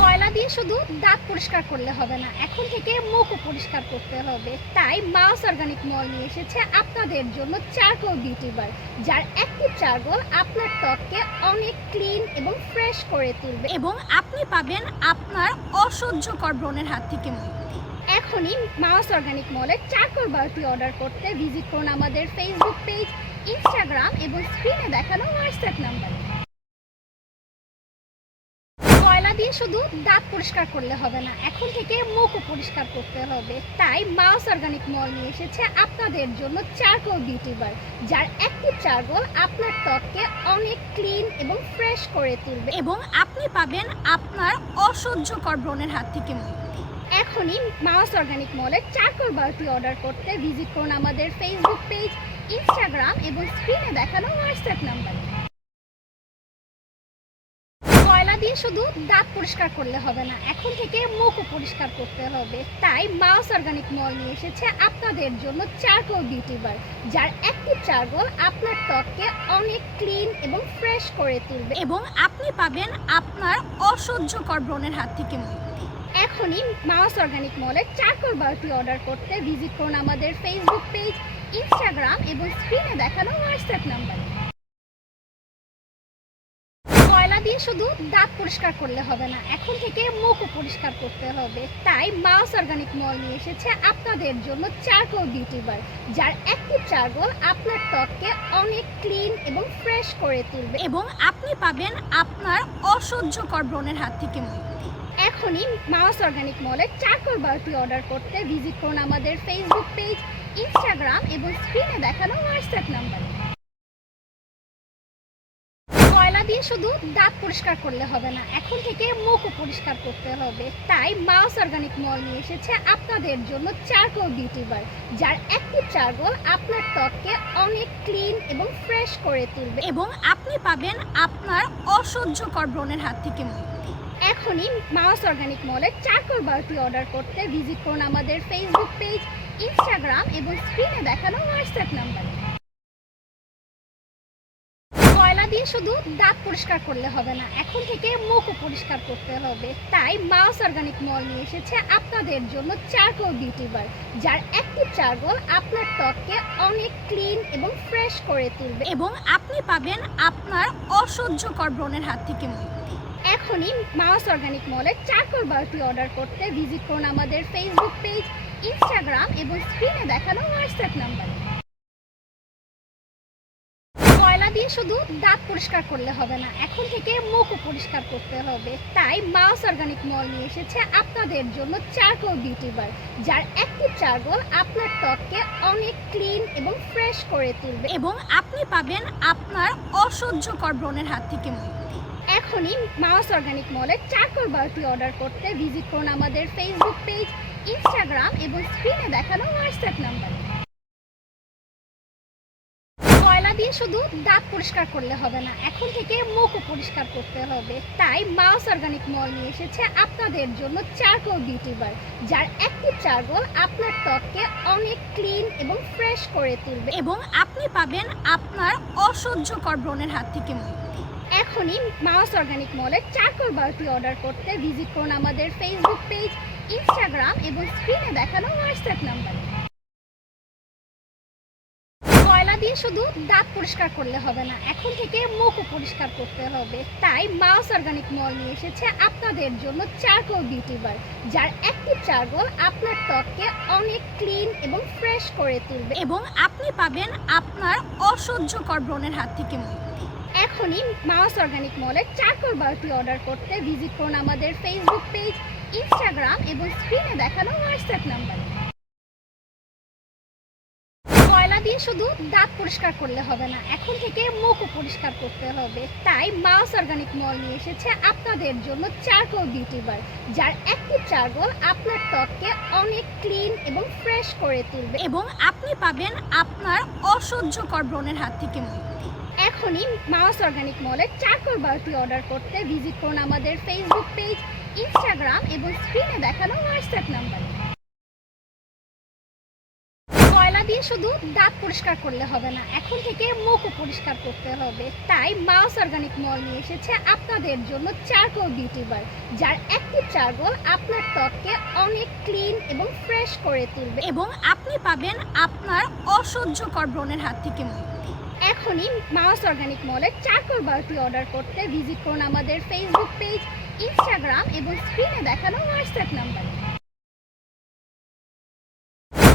কয়লা দিয়ে শুধু দাঁত পরিষ্কার করলে হবে না, এখন থেকে মুখও পরিষ্কার করতে হবে। তাই মাউস অর্গানিক মল নিয়ে এসেছে আপনাদের জন্য চারকোল বিউটি বার, যার অ্যাক্টিভ চারকোল আপনার ত্বককে অনেক ক্লিন এবং ফ্রেশ করে তুলবে এবং আপনি পাবেন আপনার অসহ্যকর ব্রণের হাত থেকে মুক্তি। এখনই মাউস অর্গানিক মলের চারকোল বারটি অর্ডার করতে ভিজিট করুন আমাদের ফেসবুক পেজ, ইনস্টাগ্রাম এবং স্ক্রিনে দেখানো হোয়াটসঅ্যাপ নাম্বারে। কয়লা দিয়ে শুধু দাঁত পরিষ্কার করলে হবে না, এখন থেকে মুখও পরিষ্কার করতে হবে। তাই মাউস অর্গানিক মল নিয়ে এসেছে আপনাদের জন্য চারকোল বিউটি বার, যার অ্যাক্টিভ চারকোল আপনার ত্বককে অনেক ক্লিন এবং ফ্রেশ করে তুলবে এবং আপনি পাবেন আপনার অসহ্যকর ব্রণের হাত থেকে মুক্তি। এখনই মাউস অর্গানিক মলের চারকোল বারটি অর্ডার করতে ভিজিট করুন আমাদের ফেসবুক পেজ, ইনস্টাগ্রাম এবং স্ক্রিনে দেখানো হোয়াটসঅ্যাপ নাম্বারে। কয়লা দিয়ে শুধু দাঁত পরিষ্কার করলে হবে না, এখন থেকে মুখও পরিষ্কার করতে হবে। তাই মাউস অর্গানিক মল নিয়ে এসেছে আপনাদের জন্য চারকোল বিউটি বার, যার অ্যাক্টিভ চারকোল আপনার ত্বককে অনেক ক্লিন এবং ফ্রেশ করে তুলবে এবং আপনি পাবেন আপনার অসহ্যকর ব্রণের হাত থেকে মুক্তি। এখনই মাউস অর্গানিক মলের চারকোল বারটি অর্ডার করতে ভিজিট করুন আমাদের ফেসবুক পেজ, ইনস্টাগ্রাম এবং স্ক্রিনে দেখানো হোয়াটসঅ্যাপ নাম্বারে। কয়লা দিয়ে শুধু দাঁত পরিষ্কার করলে হবে না, এখন থেকে মুখও পরিষ্কার করতে হবে। তাই মাউস অর্গানিক মল নিয়ে এসেছে আপনাদের জন্য চারকোল বিউটি বার, যার অ্যাক্টিভ চারকোল আপনার ত্বককে অনেক ক্লিন এবং ফ্রেশ করে তুলবে এবং আপনি পাবেন আপনার অসহ্যকর ব্রণের হাত থেকে মুক্তি। এখনই মাউস অর্গানিক মলের চারকোল বারটি অর্ডার করতে ভিজিট করুন আমাদের ফেসবুক পেজ, ইনস্টাগ্রাম এবং স্ক্রিনে দেখানো হোয়াটসঅ্যাপ নাম্বারে। কয়লা দিয়ে শুধু দাঁত পরিষ্কার করলে হবে না, এখন থেকে মুখও পরিষ্কার করতে হবে। তাই মাউস অর্গানিক মল নিয়ে এসেছে আপনাদের জন্য চারকোল বিউটি বার, যার অ্যাক্টিভ চারকোল আপনার ত্বককে অনেক ক্লিন এবং ফ্রেশ করে তুলবে এবং আপনি পাবেন আপনার অসহ্যকর ব্রণের হাত থেকে মুক্তি। এখনই মাউস অর্গানিক মলের চারকোল বারটি অর্ডার করতে ভিজিট করুন আমাদের ফেসবুক পেজ, ইনস্টাগ্রাম এবং স্ক্রিনে দেখানো হোয়াটসঅ্যাপ নাম্বারে। কয়লা দিয়ে শুধু দাঁত পরিষ্কার করলে হবে না, এখন থেকে মুখও পরিষ্কার করতে হবে। তাই মাউস অর্গানিক মল নিয়ে এসেছে আপনাদের জন্য চারকোল বিউটি বার, যার অ্যাক্টিভ চারকোল আপনার ত্বককে অনেক ক্লিন এবং ফ্রেশ করে তুলবে এবং আপনি পাবেন আপনার অসহ্যকর ব্রণের হাত থেকে মুক্তি। এখনই মাউস অর্গানিক মলের চারকোল বারটি অর্ডার করতে ভিজিট করুন আমাদের ফেসবুক পেজ, ইনস্টাগ্রাম এবং স্ক্রিনে দেখানো হোয়াটসঅ্যাপ নাম্বারে। কয়লা দিয়ে দিয়ে শুধু দাঁত পরিষ্কার করলে হবে না, এখন থেকে মুখও পরিষ্কার করতে হবে। তাই মাউস অর্গানিক মল নিয়ে এসেছে আপনাদের জন্য চারকোল বিউটি বার, যার অ্যাক্টিভ চারকোল আপনার ত্বককে অনেক ক্লিন এবং ফ্রেশ করে তুলবে এবং আপনি পাবেন আপনার অসহ্যকর ব্রণের হাত থেকে মুক্তি। এখনই মাউস অর্গানিক মলের চারকোল বারটি অর্ডার করতে ভিজিট করুন আমাদের ফেসবুক পেজ, ইনস্টাগ্রাম এবং স্ক্রিনে দেখানো হোয়াটসঅ্যাপ নাম্বারে। কয়লা দিয়ে শুধু দাঁত পরিষ্কার করলে হবে না, এখন থেকে মুখও পরিষ্কার করতে হবে। তাই মাউস অর্গানিক মল নিয়ে এসেছে আপনাদের জন্য চারকোল বিউটি বার, যার অ্যাক্টিভ চারকোল আপনার ত্বককে অনেক ক্লিন এবং ফ্রেশ করে তুলবে এবং আপনি পাবেন আপনার অসহ্যকর ব্রণের হাত থেকে মুক্তি। এখনই মাউস অর্গানিক মলের চারকোল বারটি অর্ডার করতে ভিজিট করুন আমাদের ফেসবুক পেজ, ইনস্টাগ্রাম এবং স্ক্রিনে দেখানো হোয়াটসঅ্যাপ নাম্বারে। কয়লা দিয়ে শুধু দাঁত পরিষ্কার করলে হবে না, এখন থেকে মুখও পরিষ্কার করতে হবে। তাই মাউস অর্গানিক মল নিয়ে এসেছে আপনাদের জন্য চারকোল বিউটি বার, যার অ্যাক্টিভ চারকোল আপনার ত্বককে অনেক ক্লিন এবং ফ্রেশ করে তুলবে এবং আপনি পাবেন আপনার অসহ্যকর ব্রণের হাত থেকে মুক্তি। এখনই মাউস অর্গানিক মলের চারকোল বারটি অর্ডার করতে ভিজিট করুন আমাদের ফেসবুক পেজ, ইনস্টাগ্রাম এবং স্ক্রিনে দেখানো হোয়াটসঅ্যাপ নাম্বারে। কয়লা দিয়ে শুধু দাঁত পরিষ্কার করলে হবে না, এখন থেকে মুখও পরিষ্কার করতে হবে। তাই মাউস অর্গানিক মল নিয়ে এসেছে আপনাদের জন্য চারকোল বিউটি বার, যার অ্যাক্টিভ চারকোল আপনার ত্বককে অনেক ক্লিন এবং ফ্রেশ করে তুলবে এবং আপনি পাবেন আপনার অসহ্যকর ব্রণের হাত থেকে মুক্তি। এখনই মাউস অর্গানিক মলের চারকোল বারটি অর্ডার করতে ভিজিট করুন আমাদের ফেসবুক পেজ, ইনস্টাগ্রাম এবং স্ক্রিনে দেখানো হোয়াটসঅ্যাপ নাম্বারে। কয়লা দিয়ে শুধু দাঁত পরিষ্কার করলে হবে না, এখন থেকে মুখও পরিষ্কার করতে হবে। তাই মাউস অর্গানিক মল নিয়ে এসেছে আপনাদের জন্য চারকোল বিউটি বার, যার অ্যাক্টিভ চারকোল আপনার ত্বককে অনেক ক্লিন এবং ফ্রেশ করে তুলবে এবং আপনি পাবেন আপনার অসহ্যকর ব্রণের হাত থেকে মুক্তি। এখনই মাউস অর্গানিক মলের চারকোল বারটি অর্ডার করতে ভিজিট করুন আমাদের ফেসবুক পেজ, ইনস্টাগ্রাম এবং স্ক্রিনে দেখানো হোয়াটসঅ্যাপ নাম্বারে।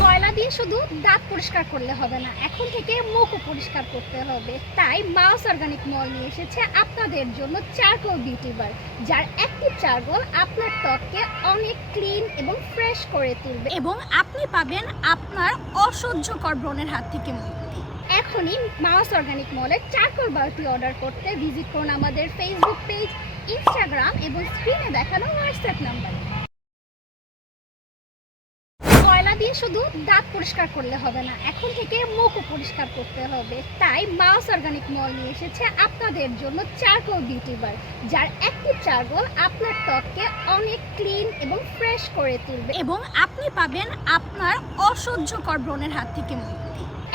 কয়লা দিয়ে শুধু দাঁত পরিষ্কার করলে হবে না, এখন থেকে মুখও পরিষ্কার করতে হবে। তাই মাউস অর্গানিক মল নিয়ে এসেছে আপনাদের জন্য চারকোল বিউটি বার, যার অ্যাক্টিভ চারকোল আপনার ত্বককে অনেক ক্লিন এবং ফ্রেশ করে তুলবে এবং আপনি পাবেন আপনার অসহ্যকর ব্রণের হাত থেকে মুক্তি। এখনই মাউস অর্গানিক মলের চারকোল বারটি অর্ডার করতে ভিজিট করুন আমাদের ফেসবুক পেজ, ইনস্টাগ্রাম এবং স্ক্রিনে দেখানো হোয়াটসঅ্যাপ নাম্বারে। কয়লা দিয়ে শুধু দাঁত পরিষ্কার করলে হবে না, এখন থেকে মুখও পরিষ্কার করতে হবে। তাই মাউস অর্গানিক মল নিয়ে এসেছে আপনাদের জন্য চারকোল বিউটি বার, যার অ্যাক্টিভ চারকোল আপনার ত্বককে অনেক ক্লিন এবং ফ্রেশ করে তুলবে এবং আপনি পাবেন আপনার অসহ্যকর ব্রণের হাত থেকে মুক্তি।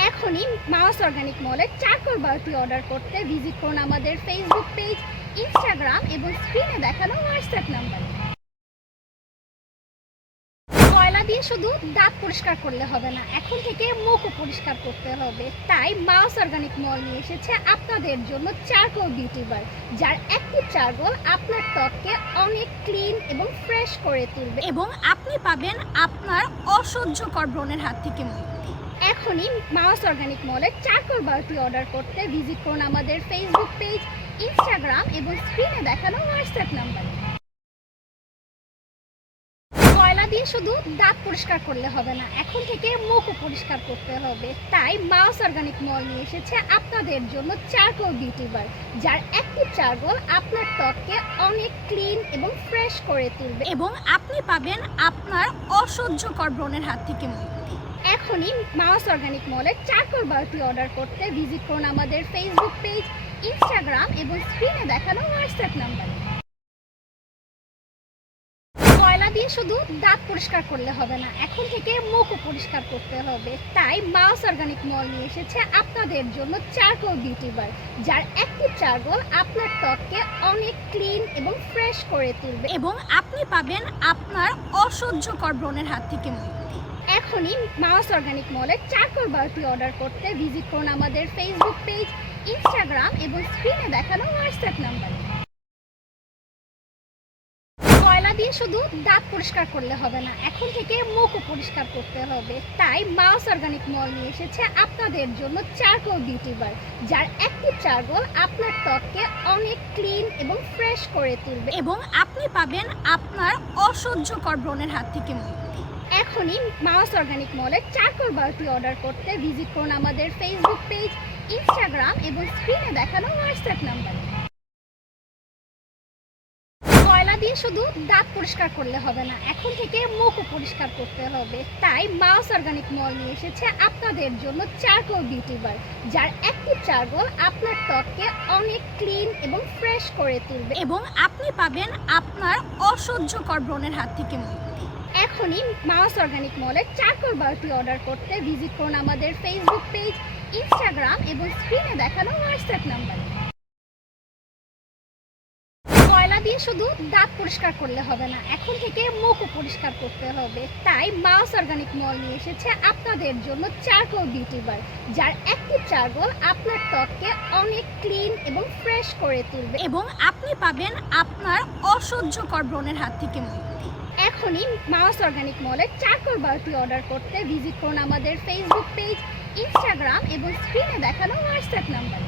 এখনই মাউস অর্গানিক মলের চারকোল বারটি অর্ডার করতে ভিজিট করুন আমাদের ফেসবুক পেজ, ইনস্টাগ্রাম এবং স্ক্রিনে দেখানো হোয়াটসঅ্যাপ নাম্বারে। কয়লা দিয়ে শুধু দাঁত পরিষ্কার করলে হবে না, এখন থেকে মুখও পরিষ্কার করতে হবে। তাই মাউস অর্গানিক মল নিয়ে এসেছে আপনাদের জন্য চারকোল বিউটি বার, যার অ্যাক্টিভ চারকোল আপনার ত্বককে অনেক ক্লিন এবং ফ্রেশ করে তুলবে এবং আপনি পাবেন আপনার অসহ্যকর ব্রণের হাত থেকে মুক্তি। এখনই মাউস অর্গানিক মলের চারকোল বারটি অর্ডার করতে ভিজিট করুন আমাদের ফেসবুক পেজ, ইনস্টাগ্রাম এবং স্ক্রিনে দেখানো হোয়াটসঅ্যাপ নাম্বারে। কয়লা দিয়ে শুধু দাঁত পরিষ্কার করলে হবে না, এখন থেকে মুখও পরিষ্কার করতে হবে। তাই মাউস অর্গানিক মল নিয়ে এসেছে আপনাদের জন্য চারকোল বিউটি বার, যার অ্যাক্টিভ চারকোল আপনার ত্বককে অনেক ক্লিন এবং ফ্রেশ করে তুলবে এবং আপনি পাবেন আপনার অসহ্যকর ব্রণের হাত থেকে মুক্তি। এখনই মাউস অর্গানিক মলের চারকোল বারটি অর্ডার করতে ভিজিট করুন আমাদের ফেসবুক পেজ, ইনস্টাগ্রাম এবং স্ক্রিনে দেখানো হোয়াটসঅ্যাপ নাম্বারে। কয়লা দিয়ে শুধু দাঁত পরিষ্কার করলে হবে না, এখন থেকে মুখও পরিষ্কার করতে হবে। তাই মাউস অর্গানিক মল নিয়ে এসেছে আপনাদের জন্য চারকোল বিউটি বার, যার অ্যাক্টিভ চারকোল আপনার ত্বককে অনেক ক্লিন এবং ফ্রেশ করে তুলবে এবং আপনি পাবেন আপনার অসহ্যকর ব্রণের হাত থেকে মুক্তি। এখনই মাউস অর্গানিক মলের চারকোল বারটি অর্ডার করতে ভিজিট করুন আমাদের ফেসবুক পেজ, ইনস্টাগ্রাম এবং স্ক্রিনে দেখানো হোয়াটসঅ্যাপ নাম্বারে। কয়লা দিয়ে শুধু দাঁত পরিষ্কার করলে হবে না, এখন থেকে মুখও পরিষ্কার করতে হবে। তাই মাউস অর্গানিক মল নিয়ে এসেছে আপনাদের জন্য চারকোল বিউটি বার, যার অ্যাক্টিভ চারকোল আপনার ত্বককে অনেক ক্লিন এবং ফ্রেশ করে তুলবে এবং আপনি পাবেন আপনার অসহ্যকর ব্রণের হাত থেকে মুক্তি। এখনই মাউস অর্গানিক মলের চারকোল বারটি অর্ডার করতে ভিজিট করুন আমাদের ফেসবুক পেজ, ইনস্টাগ্রাম এবং স্ক্রিনে দেখানো হোয়াটসঅ্যাপ নাম্বারে। কয়লা দিয়ে শুধু দাঁত পরিষ্কার করলে হবে না, এখন থেকে মুখও পরিষ্কার করতে হবে। তাই মাউস অর্গানিক মল নিয়ে এসেছে আপনাদের জন্য চারকোল বিউটি বার, যার অ্যাক্টিভ চারকোল আপনার ত্বককে অনেক ক্লিন এবং ফ্রেশ করে তুলবে এবং আপনি পাবেন আপনার অসহ্যকর ব্রণের হাত থেকে মুক্তি। এখনই মাউস অর্গানিক মলের চারকোল বারটি অর্ডার করতে ভিজিট করুন আমাদের ফেসবুক পেজ, ইনস্টাগ্রাম এবং স্ক্রিনে দেখানো হোয়াটসঅ্যাপ নাম্বারে। কয়লা দিয়ে শুধু দাঁত পরিষ্কার করলে হবে না, এখন থেকে মুখও পরিষ্কার করতে হবে। তাই মাউস অর্গানিক মল নিয়ে এসেছে আপনাদের জন্য চারকোল বিউটি বার, যার অ্যাক্টিভ চারকোল আপনার ত্বককে অনেক ক্লিন এবং ফ্রেশ করে তুলবে এবং আপনি পাবেন আপনার অসহ্যকর ব্রণের হাত থেকে মুক্তি। এখনই মাউস অর্গানিক মলের চারকোল বারটি অর্ডার করতে ভিজিট করুন আমাদের ফেসবুক পেজ, ইনস্টাগ্রাম এবং স্ক্রিনে দেখানো হোয়াটসঅ্যাপ নাম্বারে।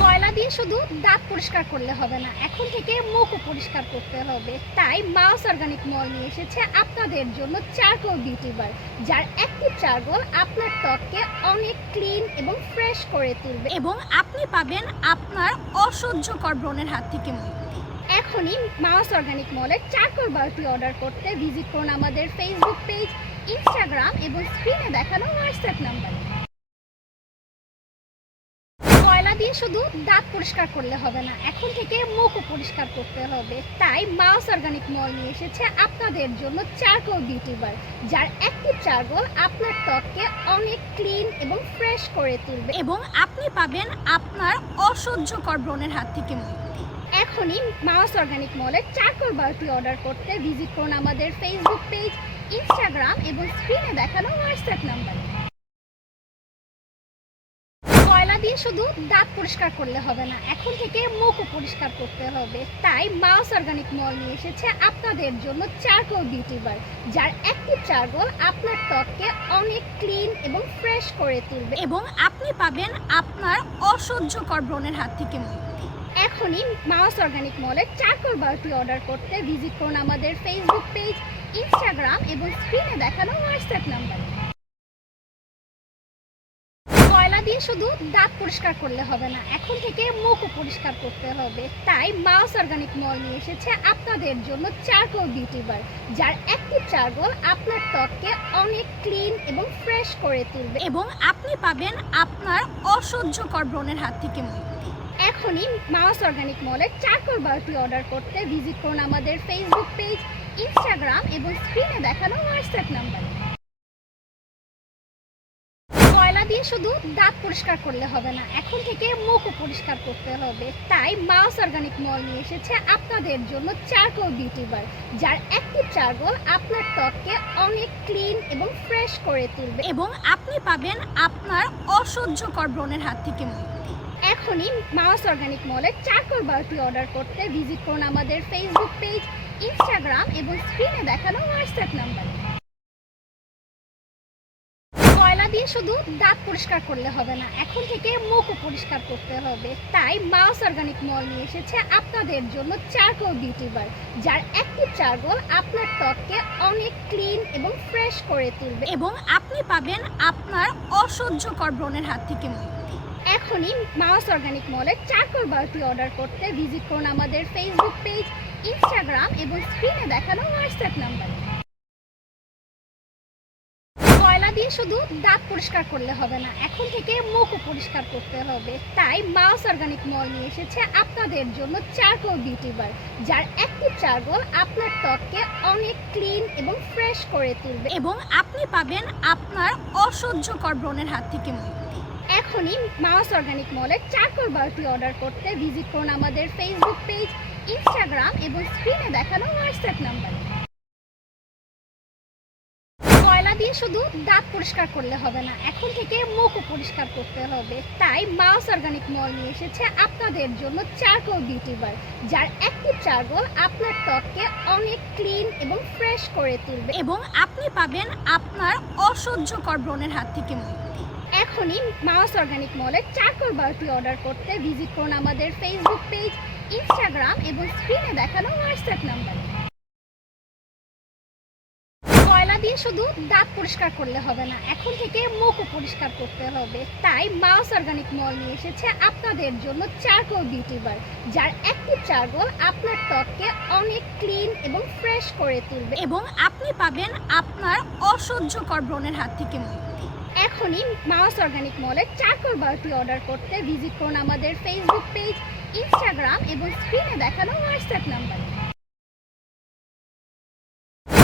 কয়লা দিয়ে শুধু দাঁত পরিষ্কার করলে হবে না, এখন থেকে মুখও পরিষ্কার করতে হবে। তাই মাউস অর্গানিক মল নিয়ে এসেছে আপনাদের জন্য চারকোল বিউটি বার, যার অ্যাক্টিভ চারকোল আপনার ত্বককে অনেক ক্লিন এবং ফ্রেশ করে তুলবে এবং আপনি পাবেন আপনার অসহ্যকর ব্রণের হাত থেকে মুক্তি। এখনই মাউস অর্গানিক মলের চারকোল বারটি অর্ডার করতে ভিজিট করুন আমাদের ফেসবুক পেজ, ইনস্টাগ্রাম এবং স্ক্রিনে দেখানো হোয়াটসঅ্যাপ নাম্বারে। কয়লা দিয়ে শুধু দাঁত পরিষ্কার করলে হবে না, এখন থেকে মুখও পরিষ্কার করতে হবে। তাই মাউস অর্গানিক মল নিয়ে এসেছে আপনাদের জন্য চারকোল বিউটি বার, যার অ্যাক্টিভ চারকোল আপনার ত্বককে অনেক ক্লিন এবং ফ্রেশ করে তুলবে এবং আপনি পাবেন আপনার অসহ্যকর ব্রণের হাত থেকে মুক্তি। এখনই মাউস অর্গানিক মলের চারকোল বারটি অর্ডার করতে ভিজিট করুন আমাদের ফেসবুক পেজ, ইনস্টাগ্রাম এবং স্ক্রিনে দেখানো হোয়াটসঅ্যাপ নাম্বারে। কয়লা দিয়ে শুধু দাঁত পরিষ্কার করলে হবে না, এখন থেকে মুখও পরিষ্কার করতে হবে। তাই মাউস অর্গানিক মল নিয়ে এসেছে আপনাদের জন্য চারকোল বিউটি বার, যার অ্যাক্টিভ চারকোল আপনার ত্বককে অনেক ক্লিন এবং ফ্রেশ করে তুলবে এবং আপনি পাবেন আপনার অসহ্যকর ব্রণের হাত থেকে মুক্তি। এখনই মাউস অর্গানিক মলের চারকোল বারটি অর্ডার করতে ভিজিট করুন আমাদের ফেসবুক পেজ, ইনস্টাগ্রাম এবং স্ক্রিনে দেখানো হোয়াটসঅ্যাপ নাম্বারে। কয়লা দিয়ে শুধু দাঁত পরিষ্কার করলে হবে না, এখন থেকে মুখও পরিষ্কার করতে হবে। তাই মাউস অর্গানিক মল নিয়ে এসেছে আপনাদের জন্য চারকোল বিউটি বার, যার অ্যাক্টিভ চারকোল আপনার ত্বককে অনেক ক্লিন এবং ফ্রেশ করে তুলবে এবং আপনি পাবেন আপনার অসহ্যকর ব্রণের হাত থেকে মুক্তি। এখনই মাউস অর্গানিক মলের চারকোল বারটি অর্ডার করতে ভিজিট করুন আমাদের ফেসবুক পেজ, ইনস্টাগ্রাম এবং স্ক্রিনে দেখানো হোয়াটসঅ্যাপ নাম্বারে। কয়লা দিয়ে শুধু দাঁত পরিষ্কার করলে হবে না, এখন থেকে মুখও পরিষ্কার করতে হবে। তাই মাউস অর্গানিক মল নিয়ে এসেছে আপনাদের জন্য চারকোল বিউটি বার, যার অ্যাক্টিভ চারকোল আপনার ত্বককে অনেক ক্লিন এবং ফ্রেশ করে তুলবে এবং আপনি পাবেন আপনার অসহ্যকর ব্রণের হাত থেকে মুক্তি। এখনই মাউস অর্গানিক মলের চারকোল বারটি অর্ডার করতে ভিজিট করুন আমাদের ফেসবুক পেজ, ইনস্টাগ্রাম এবং স্ক্রিনে দেখানো হোয়াটসঅ্যাপ নাম্বারে। কয়লা দিয়ে শুধু দাঁত পরিষ্কার করলে হবে না, এখন থেকে মুখও পরিষ্কার করতে হবে। তাই মাউস অর্গানিক মল নিয়ে এসেছে আপনাদের জন্য চারকোল বিউটি বার, যার অ্যাক্টিভ চারকোল আপনার ত্বককে অনেক ক্লিন এবং ফ্রেশ করে তুলবে এবং আপনি পাবেন আপনার অসহ্যকর ব্রণের হাত থেকে মুক্তি। এখনই মাউস অর্গানিক মলের চারকোল বারটি অর্ডার করতে ভিজিট করুন আমাদের ফেসবুক পেজ, ইনস্টাগ্রাম এবং স্ক্রিনে দেখানো হোয়াটসঅ্যাপ নাম্বারে। কয়লা দিয়ে শুধু দাঁত পরিষ্কার করলে হবে না, এখন থেকে মুখও পরিষ্কার করতে হবে। তাই মাউস অর্গানিক মল নিয়ে এসেছে আপনাদের জন্য চারকোল বিউটি বার, যার অ্যাক্টিভ চারকোল আপনার ত্বককে অনেক ক্লিন এবং ফ্রেশ করে তুলবে এবং আপনি পাবেন আপনার অসহ্যকর ব্রণের হাত থেকে মুক্তি। এখনই মাউস অর্গানিক মলের চারকোল বারটি অর্ডার করতে ভিজিট করুন আমাদের ফেসবুক পেজ, ইনস্টাগ্রাম এবং স্ক্রিনে দেখানো হোয়াটসঅ্যাপ নাম্বারে। কয়লা দিয়ে দিয়ে শুধু দাঁত পরিষ্কার করলে হবে না, এখন থেকে মুখও পরিষ্কার করতে হবে। তাই মাউস অর্গানিক মল নিয়ে এসেছে আপনাদের জন্য চারকোল বিউটি বার, যার অ্যাক্টিভ চারকোল আপনার ত্বককে অনেক ক্লিন এবং ফ্রেশ করে তুলবে এবং আপনি পাবেন আপনার অসহ্যকর ব্রণের হাত থেকে মুক্তি। এখনই মাউস অর্গানিক মলের চারকোল বারটি অর্ডার করতে ভিজিট করুন আমাদের ফেসবুক পেজ, ইনস্টাগ্রাম এবং স্ক্রিনে দেখানো হোয়াটসঅ্যাপ নাম্বারে। কয়লা দিয়ে শুধু দাঁত পরিষ্কার করলে হবে না, এখন থেকে মুখও পরিষ্কার করতে হবে। তাই মাউস অর্গানিক মল নিয়ে এসেছে আপনাদের জন্য চারকোল বিউটি বার, যার অ্যাক্টিভ চারকোল আপনার ত্বককে অনেক ক্লিন এবং ফ্রেশ করে তুলবে এবং আপনি পাবেন আপনার অসহ্যকর ব্রণের হাত থেকে মুক্তি। এখনই মাউস অর্গানিক মলের চারকোল বারটি অর্ডার করতে ভিজিট করুন আমাদের ফেসবুক পেজ, ইনস্টাগ্রাম এবং স্ক্রিনে দেখানো হোয়াটসঅ্যাপ নাম্বারে।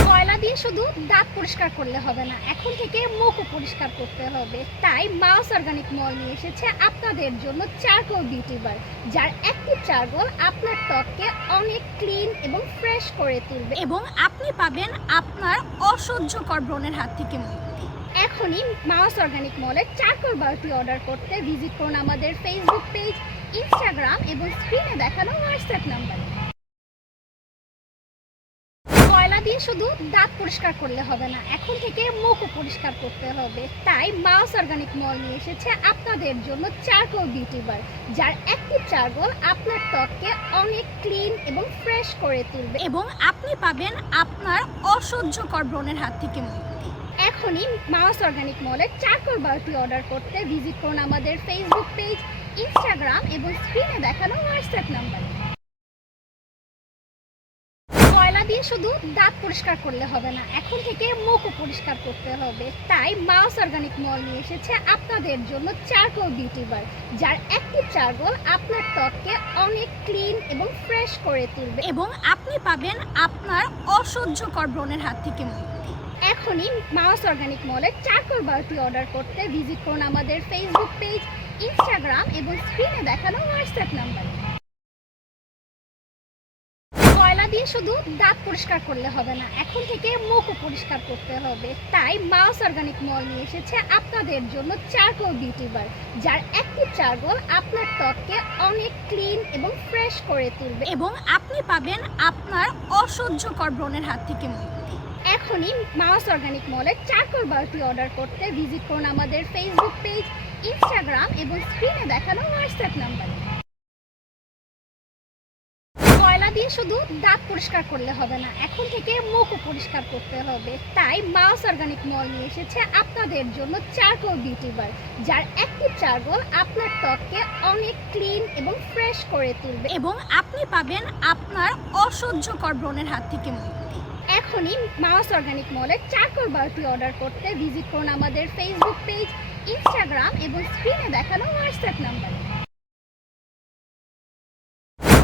কয়লা দিয়ে শুধু দাঁত পরিষ্কার করলে হবে না, এখন থেকে মুখও পরিষ্কার করতে হবে। তাই মাউস অর্গানিক মল নিয়ে এসেছে আপনাদের জন্য চারকোল বিউটি বার, যার অ্যাক্টিভ চারকোল আপনার ত্বককে অনেক ক্লিন এবং ফ্রেশ করে তুলবে এবং আপনি পাবেন আপনার অসহ্যকর ব্রণের হাত থেকে মুক্তি। এখনই মাউস অর্গানিক মলের চারকোল বারটি অর্ডার করতে ভিজিট করুন আমাদের ফেসবুক পেজ, ইনস্টাগ্রাম এবং স্ক্রিনে দেখানো হোয়াটসঅ্যাপ নাম্বারে। কয়লা দিয়ে শুধু দাঁত পরিষ্কার করলে হবে না, এখন থেকে মুখও পরিষ্কার করতে হবে। তাই মাউস অর্গানিক মল নিয়ে এসেছে আপনাদের জন্য চারকোল বিউটি বার, যার অ্যাক্টিভ চারকোল আপনার ত্বককে অনেক ক্লিন এবং ফ্রেশ করে তুলবে এবং আপনি পাবেন আপনার অসহ্যকর ব্রণের হাত থেকে মুক্তি। এখনই মাউস অর্গানিক মলের চারকোল বারটি অর্ডার করতে ভিজিট করুন আমাদের ফেসবুক পেজ, ইনস্টাগ্রাম এবং স্ক্রিনে দেখানো হোয়াটসঅ্যাপ নাম্বারে। কয়লা দিয়ে শুধু দাঁত পরিষ্কার করলে হবে না, এখন থেকে মুখও পরিষ্কার করতে হবে। তাই মাউস অর্গানিক মল নিয়ে এসেছে আপনাদের জন্য চারকোল বিউটি বার, যার অ্যাক্টিভ চারকোল আপনার ত্বককে অনেক ক্লিন এবং ফ্রেশ করে তুলবে এবং আপনি পাবেন আপনার অসহ্যকর ব্রণের হাত থেকে মুক্তি। এখনই মাউস অর্গানিক মলের চারকোল বারটি অর্ডার করতে ভিজিট করুন আমাদের ফেসবুক পেজ, ইনস্টাগ্রাম এবং স্ক্রিনে দেখানো হোয়াটসঅ্যাপ নাম্বারে। কয়লা দিয়ে শুধু দাঁত পরিষ্কার করলে হবে না, এখন থেকে মুখও পরিষ্কার করতে হবে। তাই মাউস অর্গানিক মল নিয়ে এসেছে আপনাদের জন্য চারকোল বিউটি বার, যার অ্যাক্টিভ চারকোল আপনার ত্বককে অনেক ক্লিন এবং ফ্রেশ করে তুলবে এবং আপনি পাবেন আপনার অসহ্যকর ব্রণের হাত থেকে মুক্তি। এখনই মাউস অর্গানিক মলের চারকোল বারটি অর্ডার করতে ভিজিট করুন আমাদের ফেসবুক পেজ, ইনস্টাগ্রাম এবং স্ক্রিনে দেখানো হোয়াটসঅ্যাপ নাম্বারে। কয়লা দিয়ে শুধু দাঁত পরিষ্কার করলে হবে না, এখন থেকে মুখও পরিষ্কার করতে হবে। তাই মাউস অর্গানিক মল নিয়ে এসেছে আপনাদের জন্য চারকোল বিউটি বার, যার অ্যাক্টিভ চারকোল আপনার ত্বককে অনেক ক্লিন এবং ফ্রেশ করে তুলবে এবং আপনি পাবেন আপনার অসহ্যকর ব্রণের হাত থেকে মুক্তি। এখনই মাউস অর্গানিক মলের চারকোল বারটি অর্ডার করতে ভিজিট করুন আমাদের ফেসবুক পেজ, ইনস্টাগ্রাম এবং স্ক্রিনে দেখানো হোয়াটসঅ্যাপ নাম্বারে।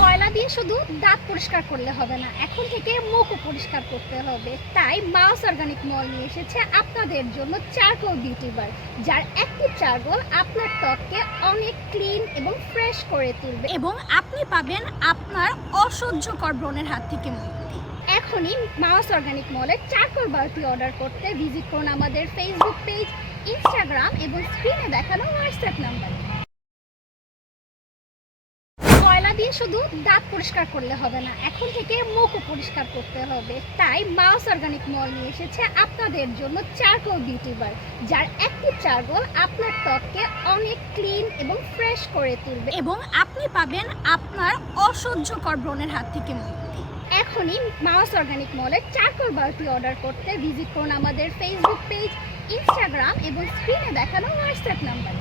কয়লা দিয়ে শুধু দাঁত পরিষ্কার করলে হবে না, এখন থেকে মুখও পরিষ্কার করতে হবে। তাই মাউস অর্গানিক মল নিয়ে এসেছে আপনাদের জন্য চারকোল বিউটি বার, যার অ্যাক্টিভ চারকোল আপনার ত্বককে অনেক ক্লিন এবং ফ্রেশ করে তুলবে এবং আপনি পাবেন আপনার অসহ্যকর ব্রণের হাত থেকে মুক্তি। এখনই মাউস অর্গানিক মলের চারকোল বারটি অর্ডার করতে ভিজিট করুন আমাদের ফেসবুক পেজ, ইনস্টাগ্রাম এবং স্ক্রিনে দেখানো হোয়াটসঅ্যাপ নাম্বারে। কয়লা দিয়ে শুধু দাঁত পরিষ্কার করলে হবে না, এখন থেকে মুখও পরিষ্কার করতে হবে। তাই মাউস অর্গানিক মল নিয়ে এসেছে আপনাদের জন্য চারকোল বিউটি বার, যার অ্যাক্টিভ চারকোল আপনার ত্বককে অনেক ক্লিন এবং ফ্রেশ করে তুলবে এবং আপনি পাবেন আপনার অসহ্যকর ব্রণের হাত থেকে মুক্তি। এখনই মাউস অর্গানিক মলের চারকোল বারটি অর্ডার করতে ভিজিট করুন আমাদের ফেসবুক পেজ, ইনস্টাগ্রাম এবং স্ক্রিনে দেখানো হোয়াটসঅ্যাপ নাম্বারে।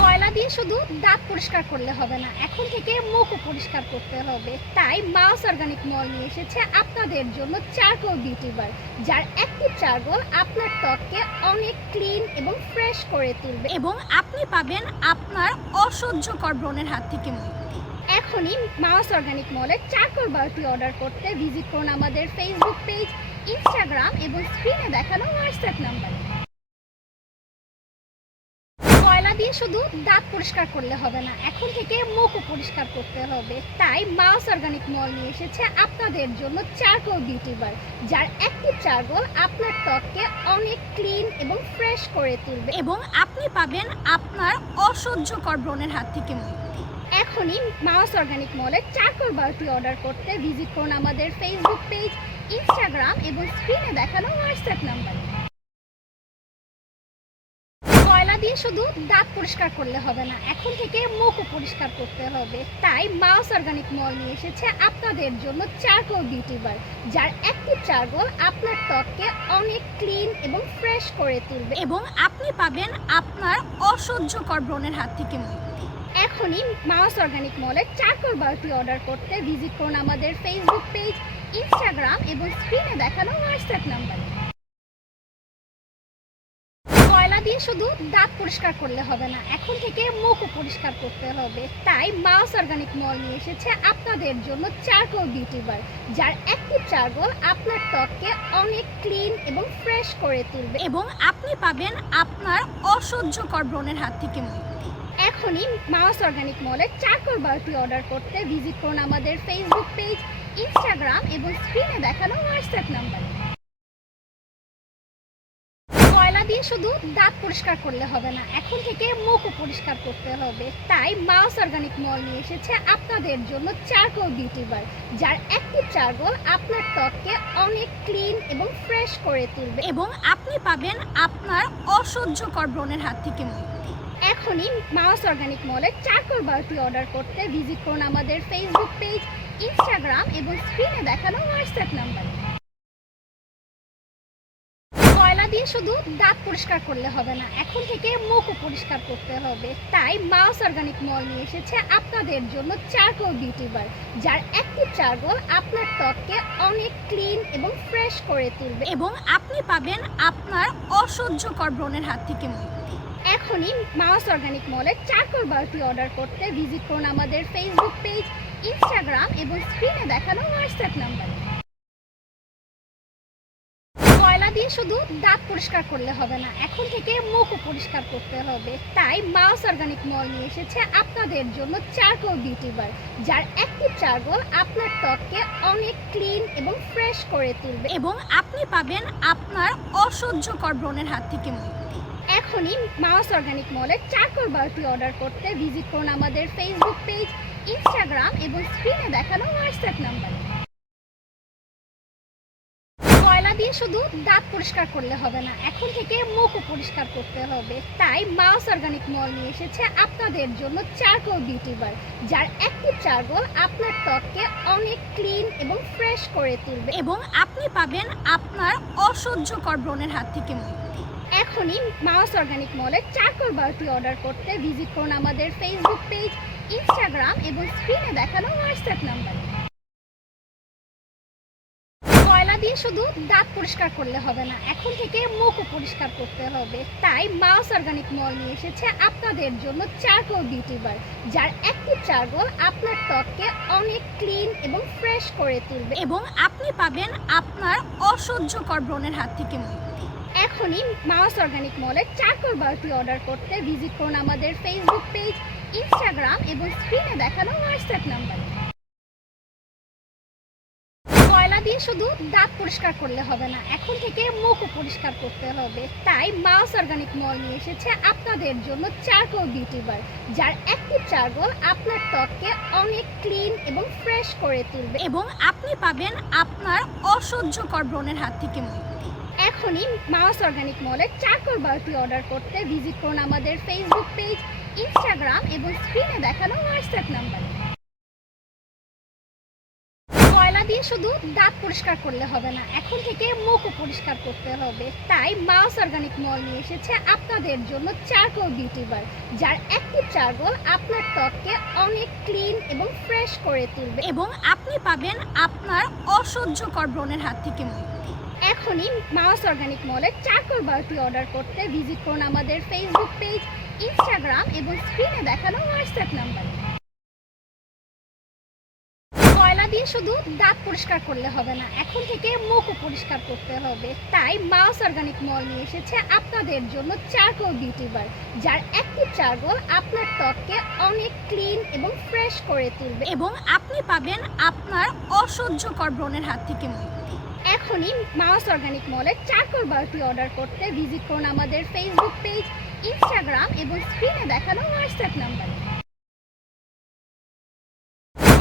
কয়লা দিয়ে শুধু দাঁত পরিষ্কার করলে হবে না, এখন থেকে মুখও পরিষ্কার করতে হবে। তাই মাউস অর্গানিক মল নিয়ে এসেছে আপনাদের জন্য চারকোল বিউটি বার, যার অ্যাক্টিভ চারকোল আপনার ত্বককে অনেক ক্লিন এবং ফ্রেশ করে তুলবে এবং আপনি পাবেন আপনার অসহ্যকর ব্রণের হাত থেকে মুক্তি। এখনই মাউস অর্গানিক মলের চারকোল বারটি অর্ডার করতে ভিজিট করুন আমাদের ফেসবুক পেজ, ইনস্টাগ্রাম এবং স্ক্রিনে দেখানো হোয়াটসঅ্যাপ নাম্বারে। কয়লা দিয়ে দিয়ে শুধু দাঁত পরিষ্কার করলে হবে না, এখন থেকে মুখও পরিষ্কার করতে হবে। তাই মাউস অর্গানিক মল নিয়ে এসেছে আপনাদের জন্য চারকোল বিউটি বার, যার অ্যাক্টিভ চারকোল আপনার ত্বককে অনেক ক্লিন এবং ফ্রেশ করে তুলবে এবং আপনি পাবেন আপনার অসহ্যকর ব্রণের হাত থেকে মুক্তি। এখনই মাউস অর্গানিক মলের চারকোল বারটি অর্ডার করতে ভিজিট করুন আমাদের ফেসবুক পেজ, ইনস্টাগ্রাম এবং স্ক্রিনে দেখানো হোয়াটসঅ্যাপ নাম্বারে। কয়লা দিয়ে শুধু দাঁত পরিষ্কার করলে হবে না, এখন থেকে মুখও পরিষ্কার করতে হবে। তাই মাউস অর্গানিক মল নিয়ে এসেছে আপনাদের জন্য চারকোল বিউটি বার, যার অ্যাক্টিভ চারকোল আপনার ত্বককে অনেক ক্লিন এবং ফ্রেশ করে তুলবে এবং আপনি পাবেন আপনার অসহ্যকর ব্রণের হাত থেকে মুক্তি। এখনই মাউস অর্গানিক মলের চারকোল বারটি অর্ডার করতে ভিজিট করুন আমাদের ফেসবুক পেজ, ইনস্টাগ্রাম এবং স্ক্রিনে দেখানো হোয়াটসঅ্যাপ নাম্বারে। কয়লা দিয়ে শুধু দাঁত পরিষ্কার করলে হবে না, এখন থেকে মুখও পরিষ্কার করতে হবে। তাই মাউস অর্গানিক মল নিয়ে এসেছে আপনাদের জন্য চারকোল বিউটি বার, যার অ্যাক্টিভ চারকোল আপনার ত্বককে অনেক ক্লিন এবং ফ্রেশ করে তুলবে এবং আপনি পাবেন আপনার অসহ্যকর ব্রণের হাত থেকে মুক্তি। এখনই মাউস অর্গানিক মলের চারকোল বারটি অর্ডার করতে ভিজিট করুন আমাদের ফেসবুক পেজ, ইনস্টাগ্রাম এবং স্ক্রিনে দেখানো হোয়াটসঅ্যাপ নাম্বারে। কয়লা দিয়ে শুধু দাঁত পরিষ্কার করলে হবে না, এখন থেকে মুখও পরিষ্কার করতে হবে। তাই মাউস অর্গানিক মল নিয়ে এসেছে আপনাদের জন্য চারকোল বিউটি বার, যার অ্যাক্টিভ চারকোল আপনার ত্বককে অনেক ক্লিন এবং ফ্রেশ করে তুলবে এবং আপনি পাবেন আপনার অসহ্যকর ব্রণের হাত থেকে মুক্তি। এখনই মাউস অর্গানিক মলের চারকোল বারটি অর্ডার করতে ভিজিট করুন আমাদের ফেসবুক পেজ, ইনস্টাগ্রাম এবং স্ক্রিনে দেখানো হোয়াটসঅ্যাপ নাম্বারে। কয়লা দিয়ে শুধু দাঁত পরিষ্কার করলে হবে না, এখন থেকে মুখও পরিষ্কার করতে হবে। তাই মাউস অর্গানিক মল নিয়ে এসেছে আপনাদের জন্য চারকোল বিউটি বার, যার অ্যাক্টিভ চারকোল আপনার ত্বককে অনেক ক্লিন এবং ফ্রেশ করে তুলবে এবং আপনি পাবেন আপনার অসহ্যকর ব্রণের হাত থেকে মুক্তি। এখনই মাউস অর্গানিক মলের চারকোল বারটি অর্ডার করতে ভিজিট করুন আমাদের ফেসবুক পেজ, ইনস্টাগ্রাম এবং স্ক্রিনে দেখানো হোয়াটসঅ্যাপ নাম্বারে। কয়লা দিয়ে শুধু দাঁত পরিষ্কার করলে হবে না, এখন থেকে মুখও পরিষ্কার করতে হবে। তাই মাউস অর্গানিক মল নিয়ে এসেছে আপনাদের জন্য চারকোল বিউটি বার, যার অ্যাক্টিভ চারকোল আপনার ত্বককে অনেক ক্লিন এবং ফ্রেশ করে তুলবে এবং আপনি পাবেন আপনার অসহ্যকর ব্রণের হাত থেকে মুক্তি। এখনই মাউস অর্গানিক মলের চারকোল বারটি অর্ডার করতে ভিজিট করুন আমাদের ফেসবুক পেজ, ইনস্টাগ্রাম এবং স্ক্রিনে দেখানো হোয়াটসঅ্যাপ নাম্বারে। কয়লা দিয়ে শুধু দাঁত পরিষ্কার করলে হবে না, এখন থেকে মুখও পরিষ্কার করতে হবে। তাই মাউস অর্গানিক মল নিয়ে এসেছে আপনাদের জন্য চারকোল বিউটি বার, যার অ্যাক্টিভ চারকোল আপনার ত্বককে অনেক ক্লিন এবং ফ্রেশ করে তুলবে এবং আপনি পাবেন আপনার অসহ্যকর ব্রণের হাত থেকে মুক্তি। এখনই মাউস অর্গানিক মলের চারকোল বারটি অর্ডার করতে ভিজিট করুন আমাদের ফেসবুক পেজ, ইনস্টাগ্রাম এবং স্ক্রিনে দেখানো হোয়াটসঅ্যাপ নাম্বারে। কয়লা দিয়ে শুধু দাঁত পরিষ্কার করলে হবে না, এখন থেকে মুখও পরিষ্কার করতে হবে। তাই মাউস অর্গানিক মল নিয়ে এসেছে আপনাদের জন্য চারকোল বিউটি বার, যার অ্যাক্টিভ চারকোল আপনার ত্বককে অনেক ক্লিন এবং ফ্রেশ করে তুলবে এবং আপনি পাবেন আপনার অসহ্যকর ব্রণের হাত থেকে মুক্তি। এখনই মাউস অর্গানিক মলের চারকোল বারটি অর্ডার করতে ভিজিট করুন আমাদের ফেসবুক পেজ, ইনস্টাগ্রাম এবং স্ক্রিনে দেখানো হোয়াটসঅ্যাপ নাম্বারে। কয়লা দিয়ে শুধু দাঁত পরিষ্কার করলে হবে না, এখন থেকে মুখও পরিষ্কার করতে হবে। তাই মাউস অর্গানিক মল নিয়ে এসেছে আপনাদের জন্য চারকোল বিউটি বার, যার অ্যাক্টিভ চারকোল আপনার ত্বককে অনেক ক্লিন এবং ফ্রেশ করে তুলবে এবং আপনি পাবেন আপনার অসহ্যকর ব্রণের হাত থেকে মুক্তি। এখনই মাউস অর্গানিক মলের চারকোল বারটি অর্ডার করতে ভিজিট করুন আমাদের ফেসবুক পেজ, ইনস্টাগ্রাম এবং স্ক্রিনে দেখানো হোয়াটসঅ্যাপ নাম্বারে। কয়লা দিয়ে শুধু দাঁত পরিষ্কার করলে হবে না, এখন থেকে মুখও পরিষ্কার করতে হবে। তাই মাউস অর্গানিক মল নিয়ে এসেছে আপনাদের জন্য চারকোল বিউটি বার, যার অ্যাক্টিভ চারকোল আপনার ত্বককে অনেক ক্লিন এবং ফ্রেশ করে তুলবে এবং আপনি পাবেন আপনার অসহ্যকর ব্রণের হাত থেকে মুক্তি। এখনই মাউস অর্গানিক মলের চারকোল বারটি অর্ডার করতে ভিজিট করুন আমাদের ফেসবুক পেজ, ইনস্টাগ্রাম এবং স্ক্রিনে দেখানো হোয়াটসঅ্যাপ নাম্বারে। কয়লা দিয়ে দিয়ে শুধু দাঁত পরিষ্কার করলে হবে না, এখন থেকে মুখও পরিষ্কার করতে হবে। তাই মাউস অর্গানিক মল নিয়ে এসেছে আপনাদের জন্য চারকোল বিউটি বার, যার অ্যাক্টিভ চারকোল আপনার ত্বককে অনেক ক্লিন এবং ফ্রেশ করে তুলবে এবং আপনি পাবেন আপনার অসহ্যকর ব্রণের হাত থেকে মুক্তি। এখনই মাউস অর্গানিক মলের চারকোল বারটি অর্ডার করতে ভিজিট করুন আমাদের ফেসবুক পেজ, ইনস্টাগ্রাম এবং স্ক্রিনে দেখানো হোয়াটসঅ্যাপ নাম্বারে।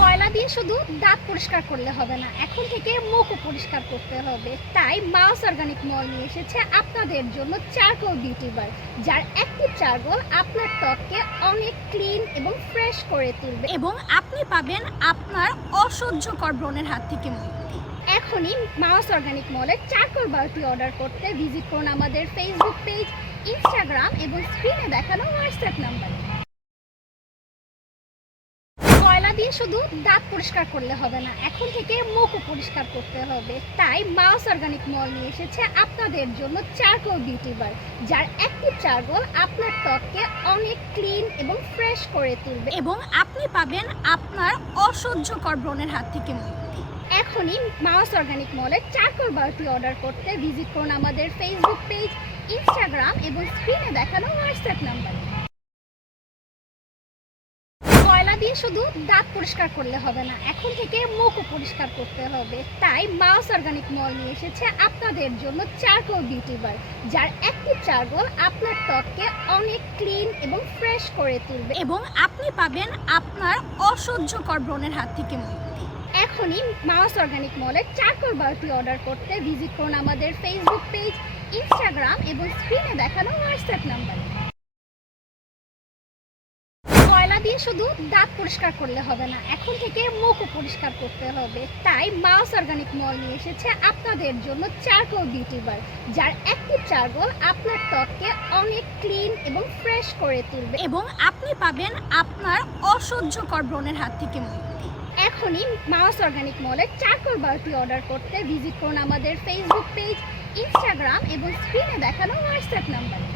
কয়লা দিয়ে শুধু দাঁত পরিষ্কার করলে হবে না, এখন থেকে মুখও পরিষ্কার করতে হবে। তাই মাউস অর্গানিক মল নিয়ে এসেছে আপনাদের জন্য চারকোল বিউটি বার, যার অ্যাক্টিভ চারকোল আপনার ত্বককে অনেক ক্লিন এবং ফ্রেশ করে তুলবে এবং আপনি পাবেন আপনার অসহ্যকর ব্রণের হাত থেকে মুক্তি। এখনই মাউস অর্গানিক মলের চারকোল বারটি অর্ডার করতে ভিজিট করুন আমাদের ফেসবুক পেজ, ইনস্টাগ্রাম এবং স্ক্রিনে দেখানো হোয়াটসঅ্যাপ নাম্বারে। কয়লা দিয়ে শুধু দাঁত পরিষ্কার করলে হবে না, এখন থেকে মুখও পরিষ্কার করতে হবে। তাই মাউস অর্গানিক মল নিয়ে এসেছে আপনাদের জন্য চারকোল বিউটি বার, যার অ্যাক্টিভ চারকোল আপনার ত্বককে অনেক ক্লিন এবং ফ্রেশ করে তুলবে এবং আপনি পাবেন আপনার অসহ্যকর ব্রণের হাত থেকে মুক্তি। এখনই মাউস অর্গানিক মলের চারকোল বারটি অর্ডার করতে ভিজিট করুন আমাদের ফেসবুক পেজ, ইনস্টাগ্রাম এবং স্ক্রিনে দেখানো হোয়াটসঅ্যাপ নাম্বারে। কয়লা দিয়ে শুধু দাঁত পরিষ্কার করলে হবে না, এখন থেকে মুখও পরিষ্কার করতে হবে। তাই মাউস অর্গানিক মল নিয়ে এসেছে আপনাদের জন্য চারকোল বিউটি বার, যার অ্যাক্টিভ চারকোল আপনার ত্বককে অনেক ক্লিন এবং ফ্রেশ করে তুলবে এবং আপনি পাবেন আপনার অসহ্যকর ব্রণের হাত থেকে মুক্তি। এখনই মাউস অর্গানিক মলের চারকোল বারটি অর্ডার করতে ভিজিট করুন আমাদের ফেসবুক পেজ, ইনস্টাগ্রাম এবং স্ক্রিনে দেখানো হোয়াটসঅ্যাপ নাম্বারে। কয়লা দিয়ে শুধু দাঁত পরিষ্কার করলে হবে না, এখন থেকে মুখও পরিষ্কার করতে হবে। তাই মাউস অর্গানিক মল নিয়ে এসেছে আপনাদের জন্য চারকোল বিউটি বার, যার অ্যাক্টিভ চারকোল আপনার ত্বককে অনেক ক্লিন এবং ফ্রেশ করে তুলবে এবং আপনি পাবেন আপনার অসহ্যকর ব্রণের হাত থেকে মুক্তি। এখনই মাউস অর্গানিক মলের চারকোল বারটি অর্ডার করতে ভিজিট করুন আমাদের ফেসবুক পেজ, ইনস্টাগ্রাম এবং স্ক্রিনে দেখানো হোয়াটসঅ্যাপ নাম্বারে।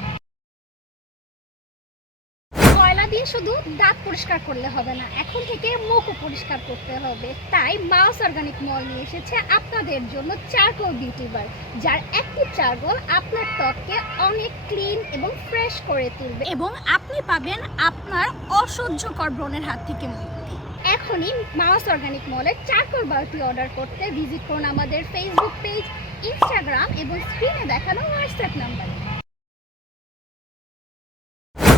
কয়লা দিয়ে শুধু দাঁত পরিষ্কার করলে হবে না, এখন থেকে মুখও পরিষ্কার করতে হবে। তাই মাউস অর্গানিক মল নিয়ে এসেছে আপনাদের জন্য চারকোল বিউটি বার, যার অ্যাক্টিভ চারকোল আপনার ত্বককে অনেক ক্লিন এবং ফ্রেশ করে তুলবে এবং আপনি পাবেন আপনার অসহ্যকর ব্রণের হাত থেকে মুক্তি। এখনই মাউস অর্গানিক মলের চারকোল বারটি অর্ডার করতে ভিজিট করুন আমাদের ফেসবুক পেজ, ইনস্টাগ্রাম এবং স্ক্রিনে দেখানো হোয়াটসঅ্যাপ নাম্বারে।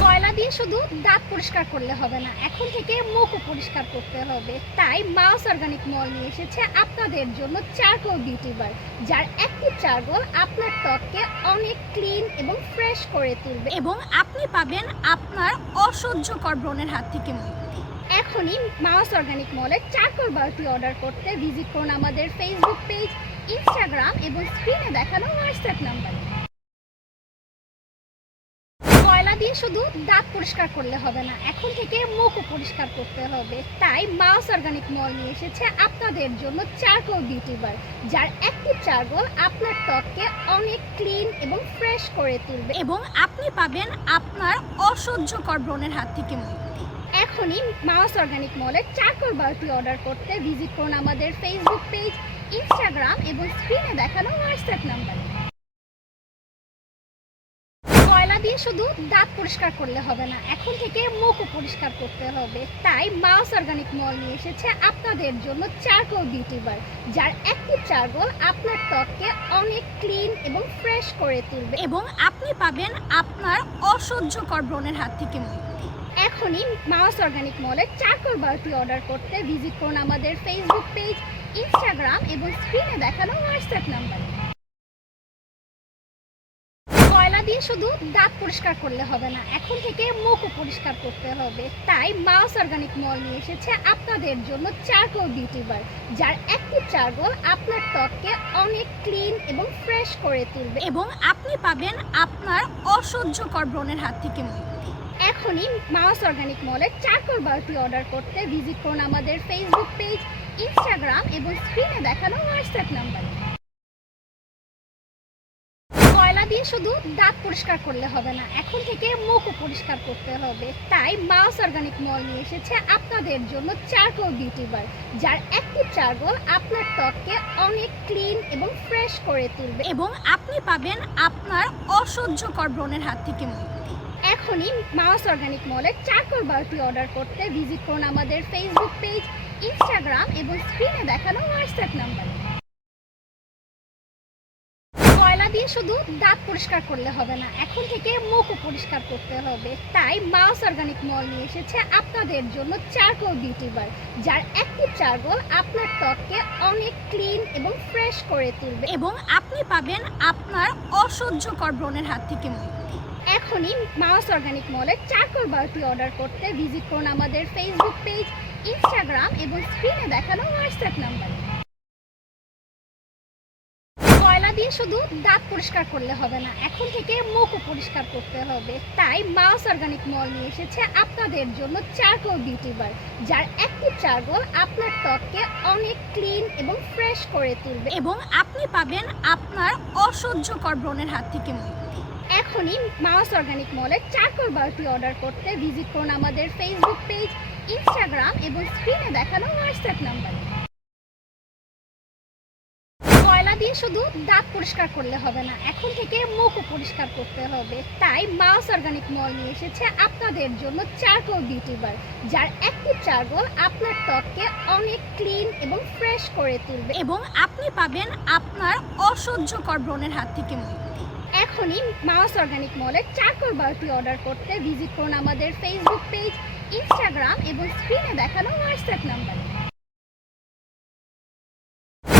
কয়লা দিয়ে শুধু দাঁত পরিষ্কার করলে হবে না, এখন থেকে মুখও পরিষ্কার করতে হবে। তাই মাউস অর্গানিক মল নিয়ে এসেছে আপনাদের জন্য চারকোল বিউটি বার, যার অ্যাক্টিভ চারকোল আপনার ত্বককে অনেক ক্লিন এবং ফ্রেশ করে তুলবে এবং আপনি পাবেন আপনার অসহ্যকর ব্রণের হাত থেকে মুক্তি। এখনই মাউস অর্গানিক মলের চারকোল বারটি অর্ডার করতে ভিজিট করুন আমাদের ফেসবুক পেজ, ইনস্টাগ্রাম এবং স্ক্রিনে দেখানো হোয়াটসঅ্যাপ নাম্বারে। কয়লা দিয়ে শুধু দাঁত পরিষ্কার করলে হবে না, এখন থেকে মুখও পরিষ্কার করতে হবে। তাই মাউস অর্গানিক মল নিয়ে এসেছে আপনাদের জন্য চারকোল বিউটি বার, যার অ্যাক্টিভ চারকোল আপনার ত্বককে অনেক ক্লিন এবং ফ্রেশ করে তুলবে এবং আপনি পাবেন আপনার অসহ্যকর ব্রণের হাত থেকে মুক্তি। এখনই মাউস অর্গানিক মলের চারকোল বারটি অর্ডার করতে ভিজিট করুন আমাদের ফেসবুক পেজ, ইনস্টাগ্রাম এবং স্ক্রিনে দেখানো হোয়াটসঅ্যাপ নাম্বারে। কয়লা দিয়ে শুধু দাঁত পরিষ্কার করলে হবে না, এখন থেকে মুখও পরিষ্কার করতে হবে। তাই মাউস অর্গানিক মল নিয়ে এসেছে আপনাদের জন্য চারকোল বিউটি বার, যার অ্যাক্টিভ চারকোল আপনার ত্বককে অনেক ক্লিন এবং ফ্রেশ করে তুলবে এবং আপনি পাবেন আপনার অসহ্যকর ব্রণের হাত থেকে মুক্তি। এখনই মাউস অর্গানিক মলের চারকোল বারটি অর্ডার করতে ভিজিট করুন আমাদের ফেসবুক পেজ, ইনস্টাগ্রাম এবং স্ক্রিনে দেখানো হোয়াটসঅ্যাপ নাম্বারে। কয়লা দিয়ে শুধু দাঁত পরিষ্কার করলে হবে না, এখন থেকে মুখও পরিষ্কার করতে হবে। তাই মাউস অর্গানিক মল নিয়ে এসেছে আপনাদের জন্য চারকোল বিউটি বার, যার অ্যাক্টিভ চারকোল আপনার ত্বককে অনেক ক্লিন এবং ফ্রেশ করে তুলবে এবং আপনি পাবেন আপনার অসহ্যকর ব্রণের হাত থেকে মুক্তি। এখনই মাউস অর্গানিক মলের চারকোল বারটি অর্ডার করতে ভিজিট করুন আমাদের ফেসবুক পেজ, ইনস্টাগ্রাম এবং স্ক্রিনে দেখানো হোয়াটসঅ্যাপ নাম্বারে। কয়লা দিয়ে দিয়ে শুধু দাঁত পরিষ্কার করলে হবে না, এখন থেকে মুখও পরিষ্কার করতে হবে। তাই মাউস অর্গানিক মল নিয়ে এসেছে আপনাদের জন্য চারকোল বিউটি বার, যার অ্যাক্টিভ চারকোল আপনার ত্বককে অনেক ক্লিন এবং ফ্রেশ করে তুলবে এবং আপনি পাবেন আপনার অসহ্যকর ব্রণের হাত থেকে মুক্তি। এখনই মাউস অর্গানিক মলের চারকোল বারটি অর্ডার করতে ভিজিট করুন আমাদের ফেসবুক পেজ, ইনস্টাগ্রাম এবং স্ক্রিনে দেখানো হোয়াটসঅ্যাপ নাম্বারে। কয়লা দিয়ে শুধু দাঁত পরিষ্কার করলে হবে না, এখন থেকে মুখও পরিষ্কার করতে হবে। তাই মাউস অর্গানিক মল নিয়ে এসেছে আপনাদের জন্য চারকোল বিউটি বার, যার অ্যাক্টিভ চারকোল আপনার ত্বককে অনেক ক্লিন এবং ফ্রেশ করে তুলবে এবং আপনি পাবেন আপনার অসহ্যকর ব্রণের হাত থেকে মুক্তি। এখনই মাউস অর্গানিক মলের চারকোল বারটি অর্ডার করতে ভিজিট করুন আমাদের ফেসবুক পেজ, ইনস্টাগ্রাম এবং স্ক্রিনে দেখানো হোয়াটসঅ্যাপ নাম্বারে। কয়লা দিয়ে শুধু দাঁত পরিষ্কার করলে হবে না, এখন থেকে মুখও পরিষ্কার করতে হবে। তাই মাউস অর্গানিক মল নিয়ে এসেছে আপনাদের জন্য চারকোল বিউটি বার, যার অ্যাক্টিভ চারকোল আপনার ত্বককে অনেক ক্লিন এবং ফ্রেশ করে তুলবে এবং আপনি পাবেন আপনার অসহ্যকর ব্রণের হাত থেকে মুক্তি। এখনই মাউস অর্গানিক মলের চারকোল বারটি অর্ডার করতে ভিজিট করুন আমাদের ফেসবুক পেজ, ইনস্টাগ্রাম এবং স্ক্রিনে দেখানো হোয়াটসঅ্যাপ নাম্বারে। কয়লা দিয়ে শুধু দাঁত পরিষ্কার করলে হবে না, এখন থেকে মুখও পরিষ্কার করতে হবে। তাই মাউস অর্গানিক মল নিয়ে এসেছে আপনাদের জন্য চারকোল বিউটি বার, যার অ্যাক্টিভ চারকোল আপনার ত্বককে অনেক ক্লিন এবং ফ্রেশ করে তুলবে এবং আপনি পাবেন আপনার অসহ্যকর ব্রণের হাত থেকে মুক্তি। এখনই মাউস অর্গানিক মলের চারকোল বারটি অর্ডার করতে ভিজিট করুন আমাদের ফেসবুক পেজ, ইনস্টাগ্রাম এবং স্ক্রিনে দেখানো হোয়াটসঅ্যাপ নাম্বারে।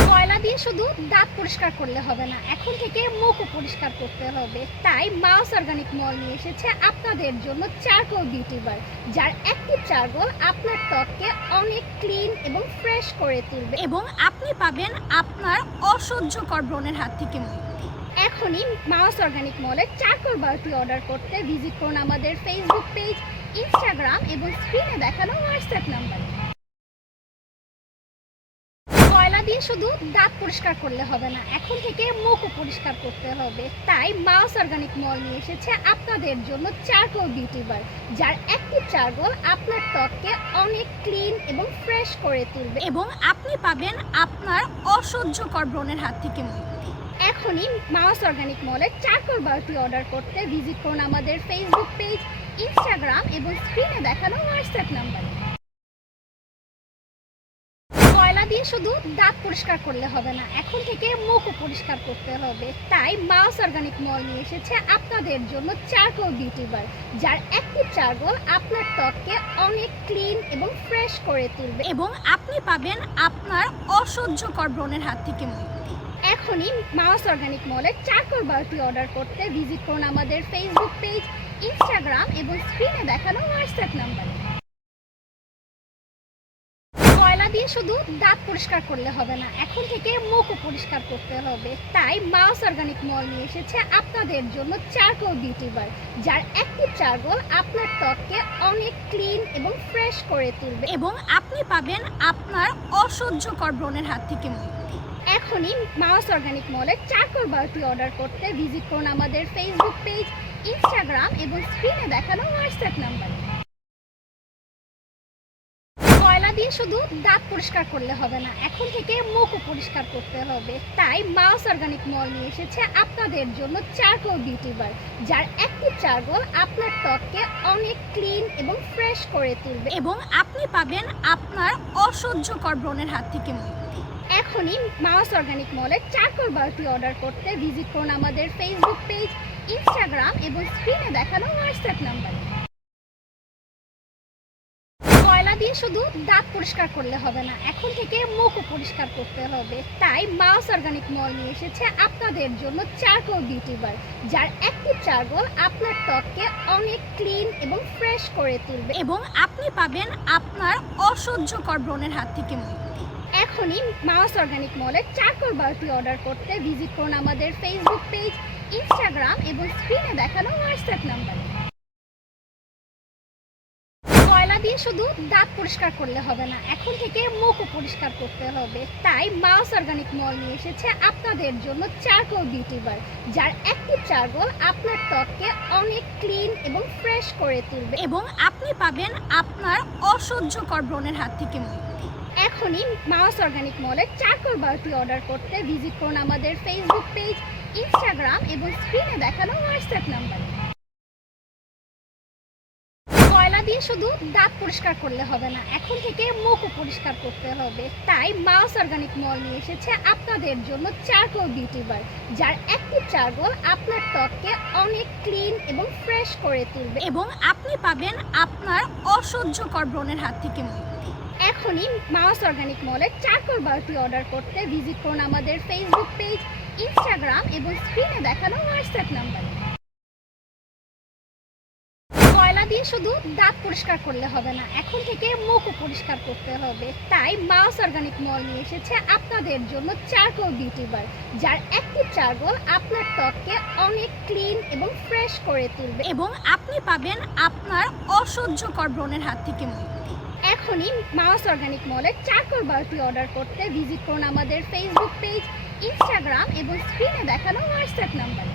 কয়লা দিয়ে শুধু দাঁত পরিষ্কার করলে হবে না, এখন থেকে মুখও পরিষ্কার করতে হবে। তাই মাউস অর্গানিক মল নিয়ে এসেছে আপনাদের জন্য চারকোল বিউটি বার, যার অ্যাক্টিভ চারকোল আপনার ত্বককে অনেক ক্লিন এবং ফ্রেশ করে তুলবে এবং আপনি পাবেন আপনার অসহ্যকর ব্রণের হাত থেকে মুক্তি। এখনই মাউস অর্গানিক মলের চারকোল বারটি অর্ডার করতে ভিজিট করুন আমাদের ফেসবুক পেজ, ইনস্টাগ্রাম এবং স্ক্রিনে দেখানো হোয়াটসঅ্যাপ নাম্বারে। কয়লা দিয়ে শুধু দাঁত পরিষ্কার করলে হবে না, এখন থেকে মুখও পরিষ্কার করতে হবে। তাই মাউস অর্গানিক মল নিয়ে এসেছে আপনাদের জন্য চারকোল বিউটি বার, যার অ্যাক্টিভ চারকোল আপনার ত্বককে অনেক ক্লিন এবং ফ্রেশ করে তুলবে এবং আপনি পাবেন আপনার অসহ্যকর ব্রণের হাত থেকে মুক্তি। এখনই মাউস অর্গানিক মলের চারকোল বারটি অর্ডার করতে ভিজিট করুন আমাদের ফেসবুক পেজ, ইনস্টাগ্রাম এবং স্ক্রিনে দেখানো হোয়াটসঅ্যাপ নাম্বারে। কয়লা দিয়ে শুধু দাঁত পরিষ্কার করলে হবে না, এখন থেকে মুখও পরিষ্কার করতে হবে। তাই মাউস অর্গানিক মল নিয়ে এসেছে আপনাদের জন্য চারকোল বিউটি বার, যার অ্যাক্টিভ চারকোল আপনার ত্বককে অনেক ক্লিন এবং ফ্রেশ করে তুলবে এবং আপনি পাবেন আপনার অসহ্যকর ব্রণের হাত থেকে মুক্তি। এখনই মাউস অর্গানিক মলের চারকোল বারটি অর্ডার করতে ভিজিট করুন আমাদের ফেসবুক পেজ, ইনস্টাগ্রাম এবং স্ক্রিনে দেখানো হোয়াটসঅ্যাপ নাম্বারে। কয়লা দিয়ে শুধু দাঁত পরিষ্কার করলে হবে না, এখন থেকে মুখও পরিষ্কার করতে হবে। তাই মাউস অর্গানিক মল নিয়ে এসেছে আপনাদের জন্য চারকোল বিউটি বার, যার অ্যাক্টিভ চারকোল আপনার ত্বককে অনেক ক্লিন এবং ফ্রেশ করে তুলবে এবং আপনি পাবেন আপনার অসহ্যকর ব্রণের হাত থেকে মুক্তি। এখনই মাউস অর্গানিক মলের চারকোল বারটি অর্ডার করতে ভিজিট করুন আমাদের ফেসবুক পেজ, ইনস্টাগ্রাম এবং স্ক্রিনে দেখানো হোয়াটসঅ্যাপ নাম্বারে। কয়লা দিয়ে শুধু দাঁত পরিষ্কার করলে হবে না, এখন থেকে মুখও পরিষ্কার করতে হবে। তাই মাউস অর্গানিক মল নিয়ে এসেছে আপনাদের জন্য চারকোল বিউটি বার, যার অ্যাক্টিভ চারকোল আপনার ত্বককে অনেক ক্লিন এবং ফ্রেশ করে তুলবে এবং আপনি পাবেন আপনার অসহ্যকর ব্রণের হাত থেকে মুক্তি। এখনই মাউস অর্গানিক মলের চারকোল বারটি অর্ডার করতে ভিজিট করুন আমাদের ফেসবুক পেজ, ইনস্টাগ্রাম এবং স্ক্রিনে দেখানো হোয়াটসঅ্যাপ নাম্বারে। কয়লা দিয়ে শুধু দাঁত পরিষ্কার করলে হবে না, এখন থেকে মুখও পরিষ্কার করতে হবে। তাই মাউস অর্গানিক মল নিয়ে এসেছে আপনাদের জন্য চারকোল বিউটি বার, যার অ্যাক্টিভ চারকোল আপনার ত্বককে অনেক ক্লিন এবং ফ্রেশ করে তুলবে এবং আপনি পাবেন আপনার অসহ্যকর ব্রণের হাত থেকে মুক্তি। এখনই মাউস অর্গানিক মলের চারকোল বারটি অর্ডার করতে ভিজিট করুন আমাদের ফেসবুক পেজ, ইনস্টাগ্রাম এবং স্ক্রিনে দেখানো হোয়াটসঅ্যাপ নাম্বারে। কয়লা দিয়ে শুধু দাঁত পরিষ্কার করলে হবে না, এখন থেকে মুখও পরিষ্কার করতে হবে। তাই মাউস অর্গানিক মল নিয়ে এসেছে আপনাদের জন্য চারকোল বিউটি বার, যার অ্যাক্টিভ চারকোল আপনার ত্বককে অনেক ক্লিন এবং ফ্রেশ করে তুলবে এবং আপনি পাবেন আপনার অসহ্যকর ব্রণের হাত থেকে মুক্তি। এখনই মাউস অর্গানিক মলের চারকোল বারটি অর্ডার করতে ভিজিট করুন আমাদের ফেসবুক পেজ, ইনস্টাগ্রাম এবং স্ক্রিনে দেখানো হোয়াটসঅ্যাপ নাম্বারে। কয়লা দিয়ে শুধু দাঁত পরিষ্কার করলে হবে না, এখন থেকে মুখও পরিষ্কার করতে হবে। তাই মাউস অর্গানিক মল নিয়ে এসেছে আপনাদের জন্য চারকোল বিউটি বার, যার অ্যাক্টিভ চারকোল আপনার ত্বককে অনেক ক্লিন এবং ফ্রেশ করে তুলবে এবং আপনি পাবেন আপনার অসহ্যকর ব্রণের হাত থেকে মুক্তি। এখনই মাউস অর্গানিক মলের চারকোল বারটি অর্ডার করতে ভিজিট করুন আমাদের ফেসবুক পেজ, ইনস্টাগ্রাম এবং স্ক্রিনে দেখানো হোয়াটসঅ্যাপ নাম্বারে। কয়লা দিয়ে শুধু দাঁত পরিষ্কার করলে হবে না, এখন থেকে মুখও পরিষ্কার করতে হবে। তাই মাউস অর্গানিক মল নিয়ে এসেছে আপনাদের জন্য চারকোল বিউটি বার, যার অ্যাক্টিভ চারকোল আপনার ত্বককে অনেক ক্লিন এবং ফ্রেশ করে তুলবে এবং আপনি পাবেন আপনার অসহ্যকর ব্রণের হাত থেকে মুক্তি। এখনই মাউস অর্গানিক মলের চারকোল বারটি অর্ডার করতে ভিজিট করুন আমাদের ফেসবুক পেজ, ইনস্টাগ্রাম এবং স্ক্রিনে দেখানো হোয়াটসঅ্যাপ নাম্বারে।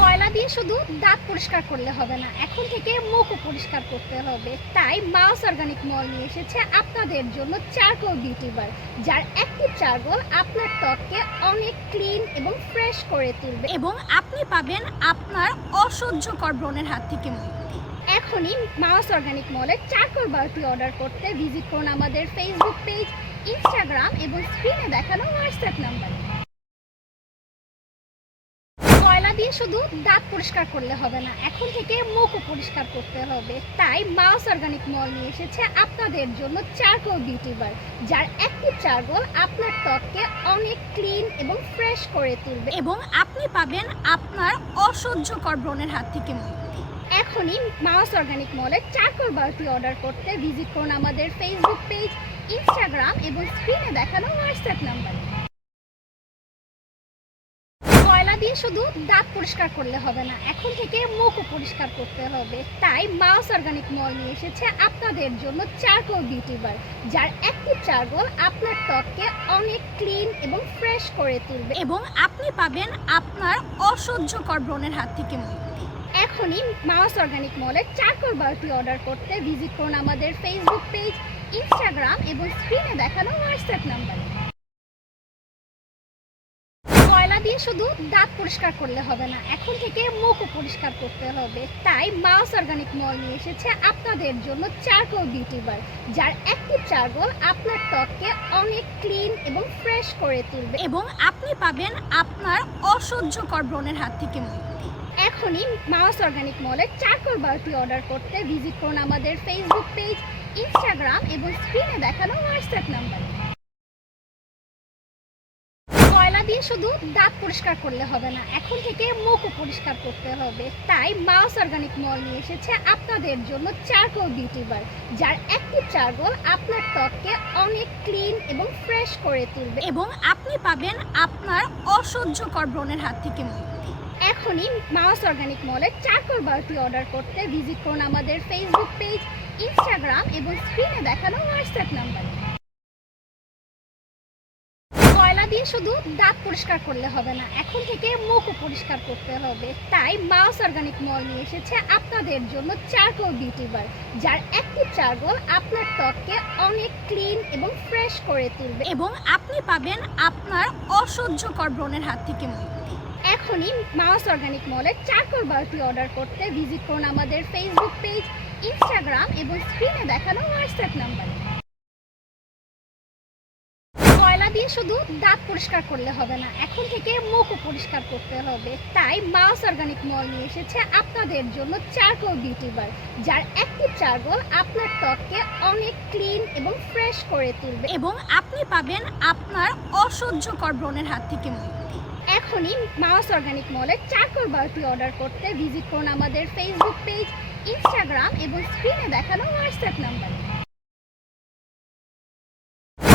কয়লা দিয়ে শুধু দাঁত পরিষ্কার করলে হবে না, এখন থেকে মুখও পরিষ্কার করতে হবে। তাই মাউস অর্গানিক মল নিয়ে এসেছে আপনাদের জন্য চারকোল বিউটি বার, যার অ্যাক্টিভ চারকোল আপনার ত্বককে অনেক ক্লিন এবং ফ্রেশ করে তুলবে এবং আপনি পাবেন আপনার অসহ্যকর ব্রণের হাত থেকে মুক্তি। এখনই মাউস অর্গানিক মলের চারকোল বারটি অর্ডার করতে ভিজিট করুন আমাদের ফেসবুক পেজ, ইনস্টাগ্রাম এবং স্ক্রিনে দেখানো হোয়াটসঅ্যাপ নাম্বারে। কয়লা দিয়ে শুধু দাঁত পরিষ্কার করলে হবে না, এখন থেকে মুখও পরিষ্কার করতে হবে। তাই মাউস অর্গানিক মল নিয়ে এসেছে আপনাদের জন্য চারকোল বিউটি বার, যার অ্যাক্টিভ চারকোল আপনার ত্বককে অনেক ক্লিন এবং ফ্রেশ করে তুলবে এবং আপনি পাবেন আপনার অসহ্যকর ব্রণের হাত থেকে মুক্তি। এখনই মাউস অর্গানিক মলের চারকোল বারটি অর্ডার করতে ভিজিট করুন আমাদের ফেসবুক পেজ, ইনস্টাগ্রাম এবং স্ক্রিনে দেখানো হোয়াটসঅ্যাপ নাম্বারে। কয়লা দিয়ে শুধু দাঁত পরিষ্কার করলে হবে না, এখন থেকে মুখও পরিষ্কার করতে হবে। তাই মাউস অর্গানিক মল নিয়ে এসেছে আপনাদের জন্য চারকোল বিউটি বার, যার অ্যাক্টিভ চারকোল আপনার ত্বককে অনেক ক্লিন এবং ফ্রেশ করে তুলবে এবং আপনি পাবেন আপনার অসহ্যকর ব্রণের হাত থেকে মুক্তি। এখনই মাউস অর্গানিক মলের চারকোল বারটি অর্ডার করতে ভিজিট করুন আমাদের ফেসবুক পেজ, ইনস্টাগ্রাম এবং স্ক্রিনে দেখানো হোয়াটসঅ্যাপ নাম্বারে। কয়লা দিয়ে শুধু দাঁত পরিষ্কার করলে হবে না, এখন থেকে মুখও পরিষ্কার করতে হবে। তাই মাউস অর্গানিক মল নিয়ে এসেছে আপনাদের জন্য চারকোল বিউটি বার, যার অ্যাক্টিভ চারকোল আপনার ত্বককে অনেক ক্লিন এবং ফ্রেশ করে তুলবে এবং আপনি পাবেন আপনার অসহ্যকর ব্রণের হাত থেকে মুক্তি। এখনই মাউস অর্গানিক মলের চারকোল বারটি অর্ডার করতে ভিজিট করুন আমাদের ফেসবুক পেজ, ইনস্টাগ্রাম এবং স্ক্রিনে দেখানো হোয়াটসঅ্যাপ নাম্বারে। কয়লা দিয়ে শুধু দাঁত পরিষ্কার করলে হবে না, এখন থেকে মুখও পরিষ্কার করতে হবে। তাই মাউস অর্গানিক মল নিয়ে এসেছে আপনাদের জন্য চারকোল বিউটি বার, যার অ্যাক্টিভ চারকোল আপনার ত্বককে অনেক ক্লিন এবং ফ্রেশ করে তুলবে এবং আপনি পাবেন আপনার অসহ্যকর ব্রণের হাত থেকে মুক্তি। এখনই মাউস অর্গানিক মলের চারকোল বারটি অর্ডার করতে ভিজিট করুন আমাদের ফেসবুক পেজ, ইনস্টাগ্রাম এবং স্ক্রিনে দেখানো হোয়াটসঅ্যাপ নাম্বারে। কয়লা দিয়ে শুধু দাঁত পরিষ্কার করলে হবে না, এখন থেকে মুখও পরিষ্কার করতে হবে। তাই মাউস অর্গানিক মল নিয়ে এসেছে আপনাদের জন্য চারকোল বিউটি বার, যার অ্যাক্টিভ চারকোল আপনার ত্বককে অনেক ক্লিন এবং ফ্রেশ করে তুলবে এবং আপনি পাবেন আপনার অসহ্যকর ব্রণের হাত থেকে মুক্তি। এখনই মাউস অর্গানিক মলের চারকোল বারটি অর্ডার করতে ভিজিট করুন আমাদের ফেসবুক পেজ, ইনস্টাগ্রাম এবং স্ক্রিনে দেখানো হোয়াটসঅ্যাপ নাম্বারে। কয়লা দিয়ে শুধু দাঁত পরিষ্কার করলে হবে না, এখন থেকে মুখও পরিষ্কার করতে হবে। তাই মাউস অর্গানিক মল নিয়ে এসেছে আপনাদের জন্য চারকোল বিউটি বার, যার অ্যাক্টিভ চারকোল আপনার ত্বককে অনেক ক্লিন এবং ফ্রেশ করে তুলবে এবং আপনি পাবেন আপনার অসহ্যকর ব্রণের হাত থেকে মুক্তি। এখনই মাউস অর্গানিক মলের চারকোল বারটি অর্ডার করতে ভিজিট করুন আমাদের ফেসবুক পেজ, ইনস্টাগ্রাম এবং স্ক্রিনে দেখানো হোয়াটসঅ্যাপ নাম্বারে।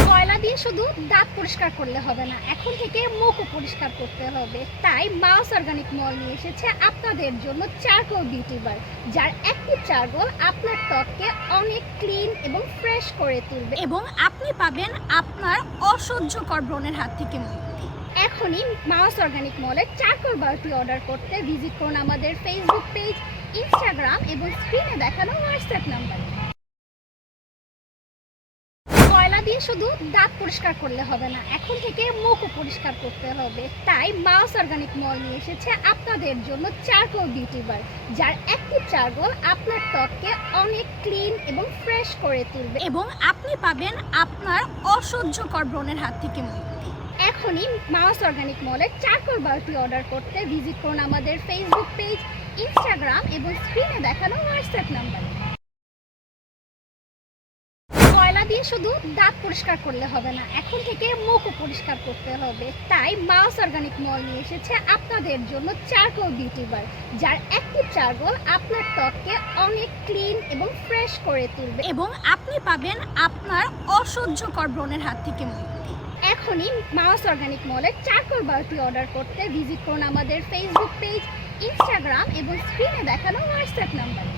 কয়লা দিয়ে শুধু দাঁত পরিষ্কার করলে হবে না, এখন থেকে মুখও পরিষ্কার করতে হবে। তাই মাউস অর্গানিক মল নিয়ে এসেছে আপনাদের জন্য চারকোল বিউটি বার, যার অ্যাক্টিভ চারকোল আপনার ত্বককে অনেক ক্লিন এবং ফ্রেশ করে তুলবে এবং আপনি পাবেন আপনার অসহ্যকর ব্রণের হাত থেকে মুক্তি। এখনই মাউস অর্গানিক মলের চারকোল বারটি অর্ডার করতে ভিজিট করুন আমাদের ফেসবুক পেজ, ইনস্টাগ্রাম এবং স্ক্রিনে দেখানো হোয়াটসঅ্যাপ নাম্বারে। কয়লা দিয়ে শুধু দাঁত পরিষ্কার করলে হবে না, এখন থেকে মুখও পরিষ্কার করতে হবে। তাই মাউস অর্গানিক মল নিয়ে এসেছে আপনাদের জন্য চারকোল বিউটি বার, যার অ্যাক্টিভ চারকোল আপনার ত্বককে অনেক ক্লিন এবং ফ্রেশ করে তুলবে এবং আপনি পাবেন আপনার অসহ্যকর ব্রণের হাত থেকে মুক্তি। এখনই মাউস অর্গানিক মলের চারকোল বারটি অর্ডার করতে ভিজিট করুন আমাদের ফেসবুক পেজ, ইনস্টাগ্রাম এবং স্ক্রিনে দেখানো হোয়াটসঅ্যাপ নাম্বারে। কয়লা দিয়ে শুধু দাঁত পরিষ্কার করলে হবে না, এখন থেকে মুখও পরিষ্কার করতে হবে। তাই মাউস অর্গানিক মল নিয়ে এসেছে আপনাদের জন্য চারকোল বিউটি বার, যার অ্যাক্টিভ চারকোল আপনার ত্বককে অনেক ক্লিন এবং ফ্রেশ করে তুলবে এবং আপনি পাবেন আপনার অসহ্যকর ব্রণের হাত থেকে মুক্তি। এখনই মাউস অর্গানিক মলের চারকোল বারটি অর্ডার করতে ভিজিট করুন আমাদের ফেসবুক পেজ, ইনস্টাগ্রাম এবং স্ক্রিনে দেখানো হোয়াটসঅ্যাপ নাম্বারে।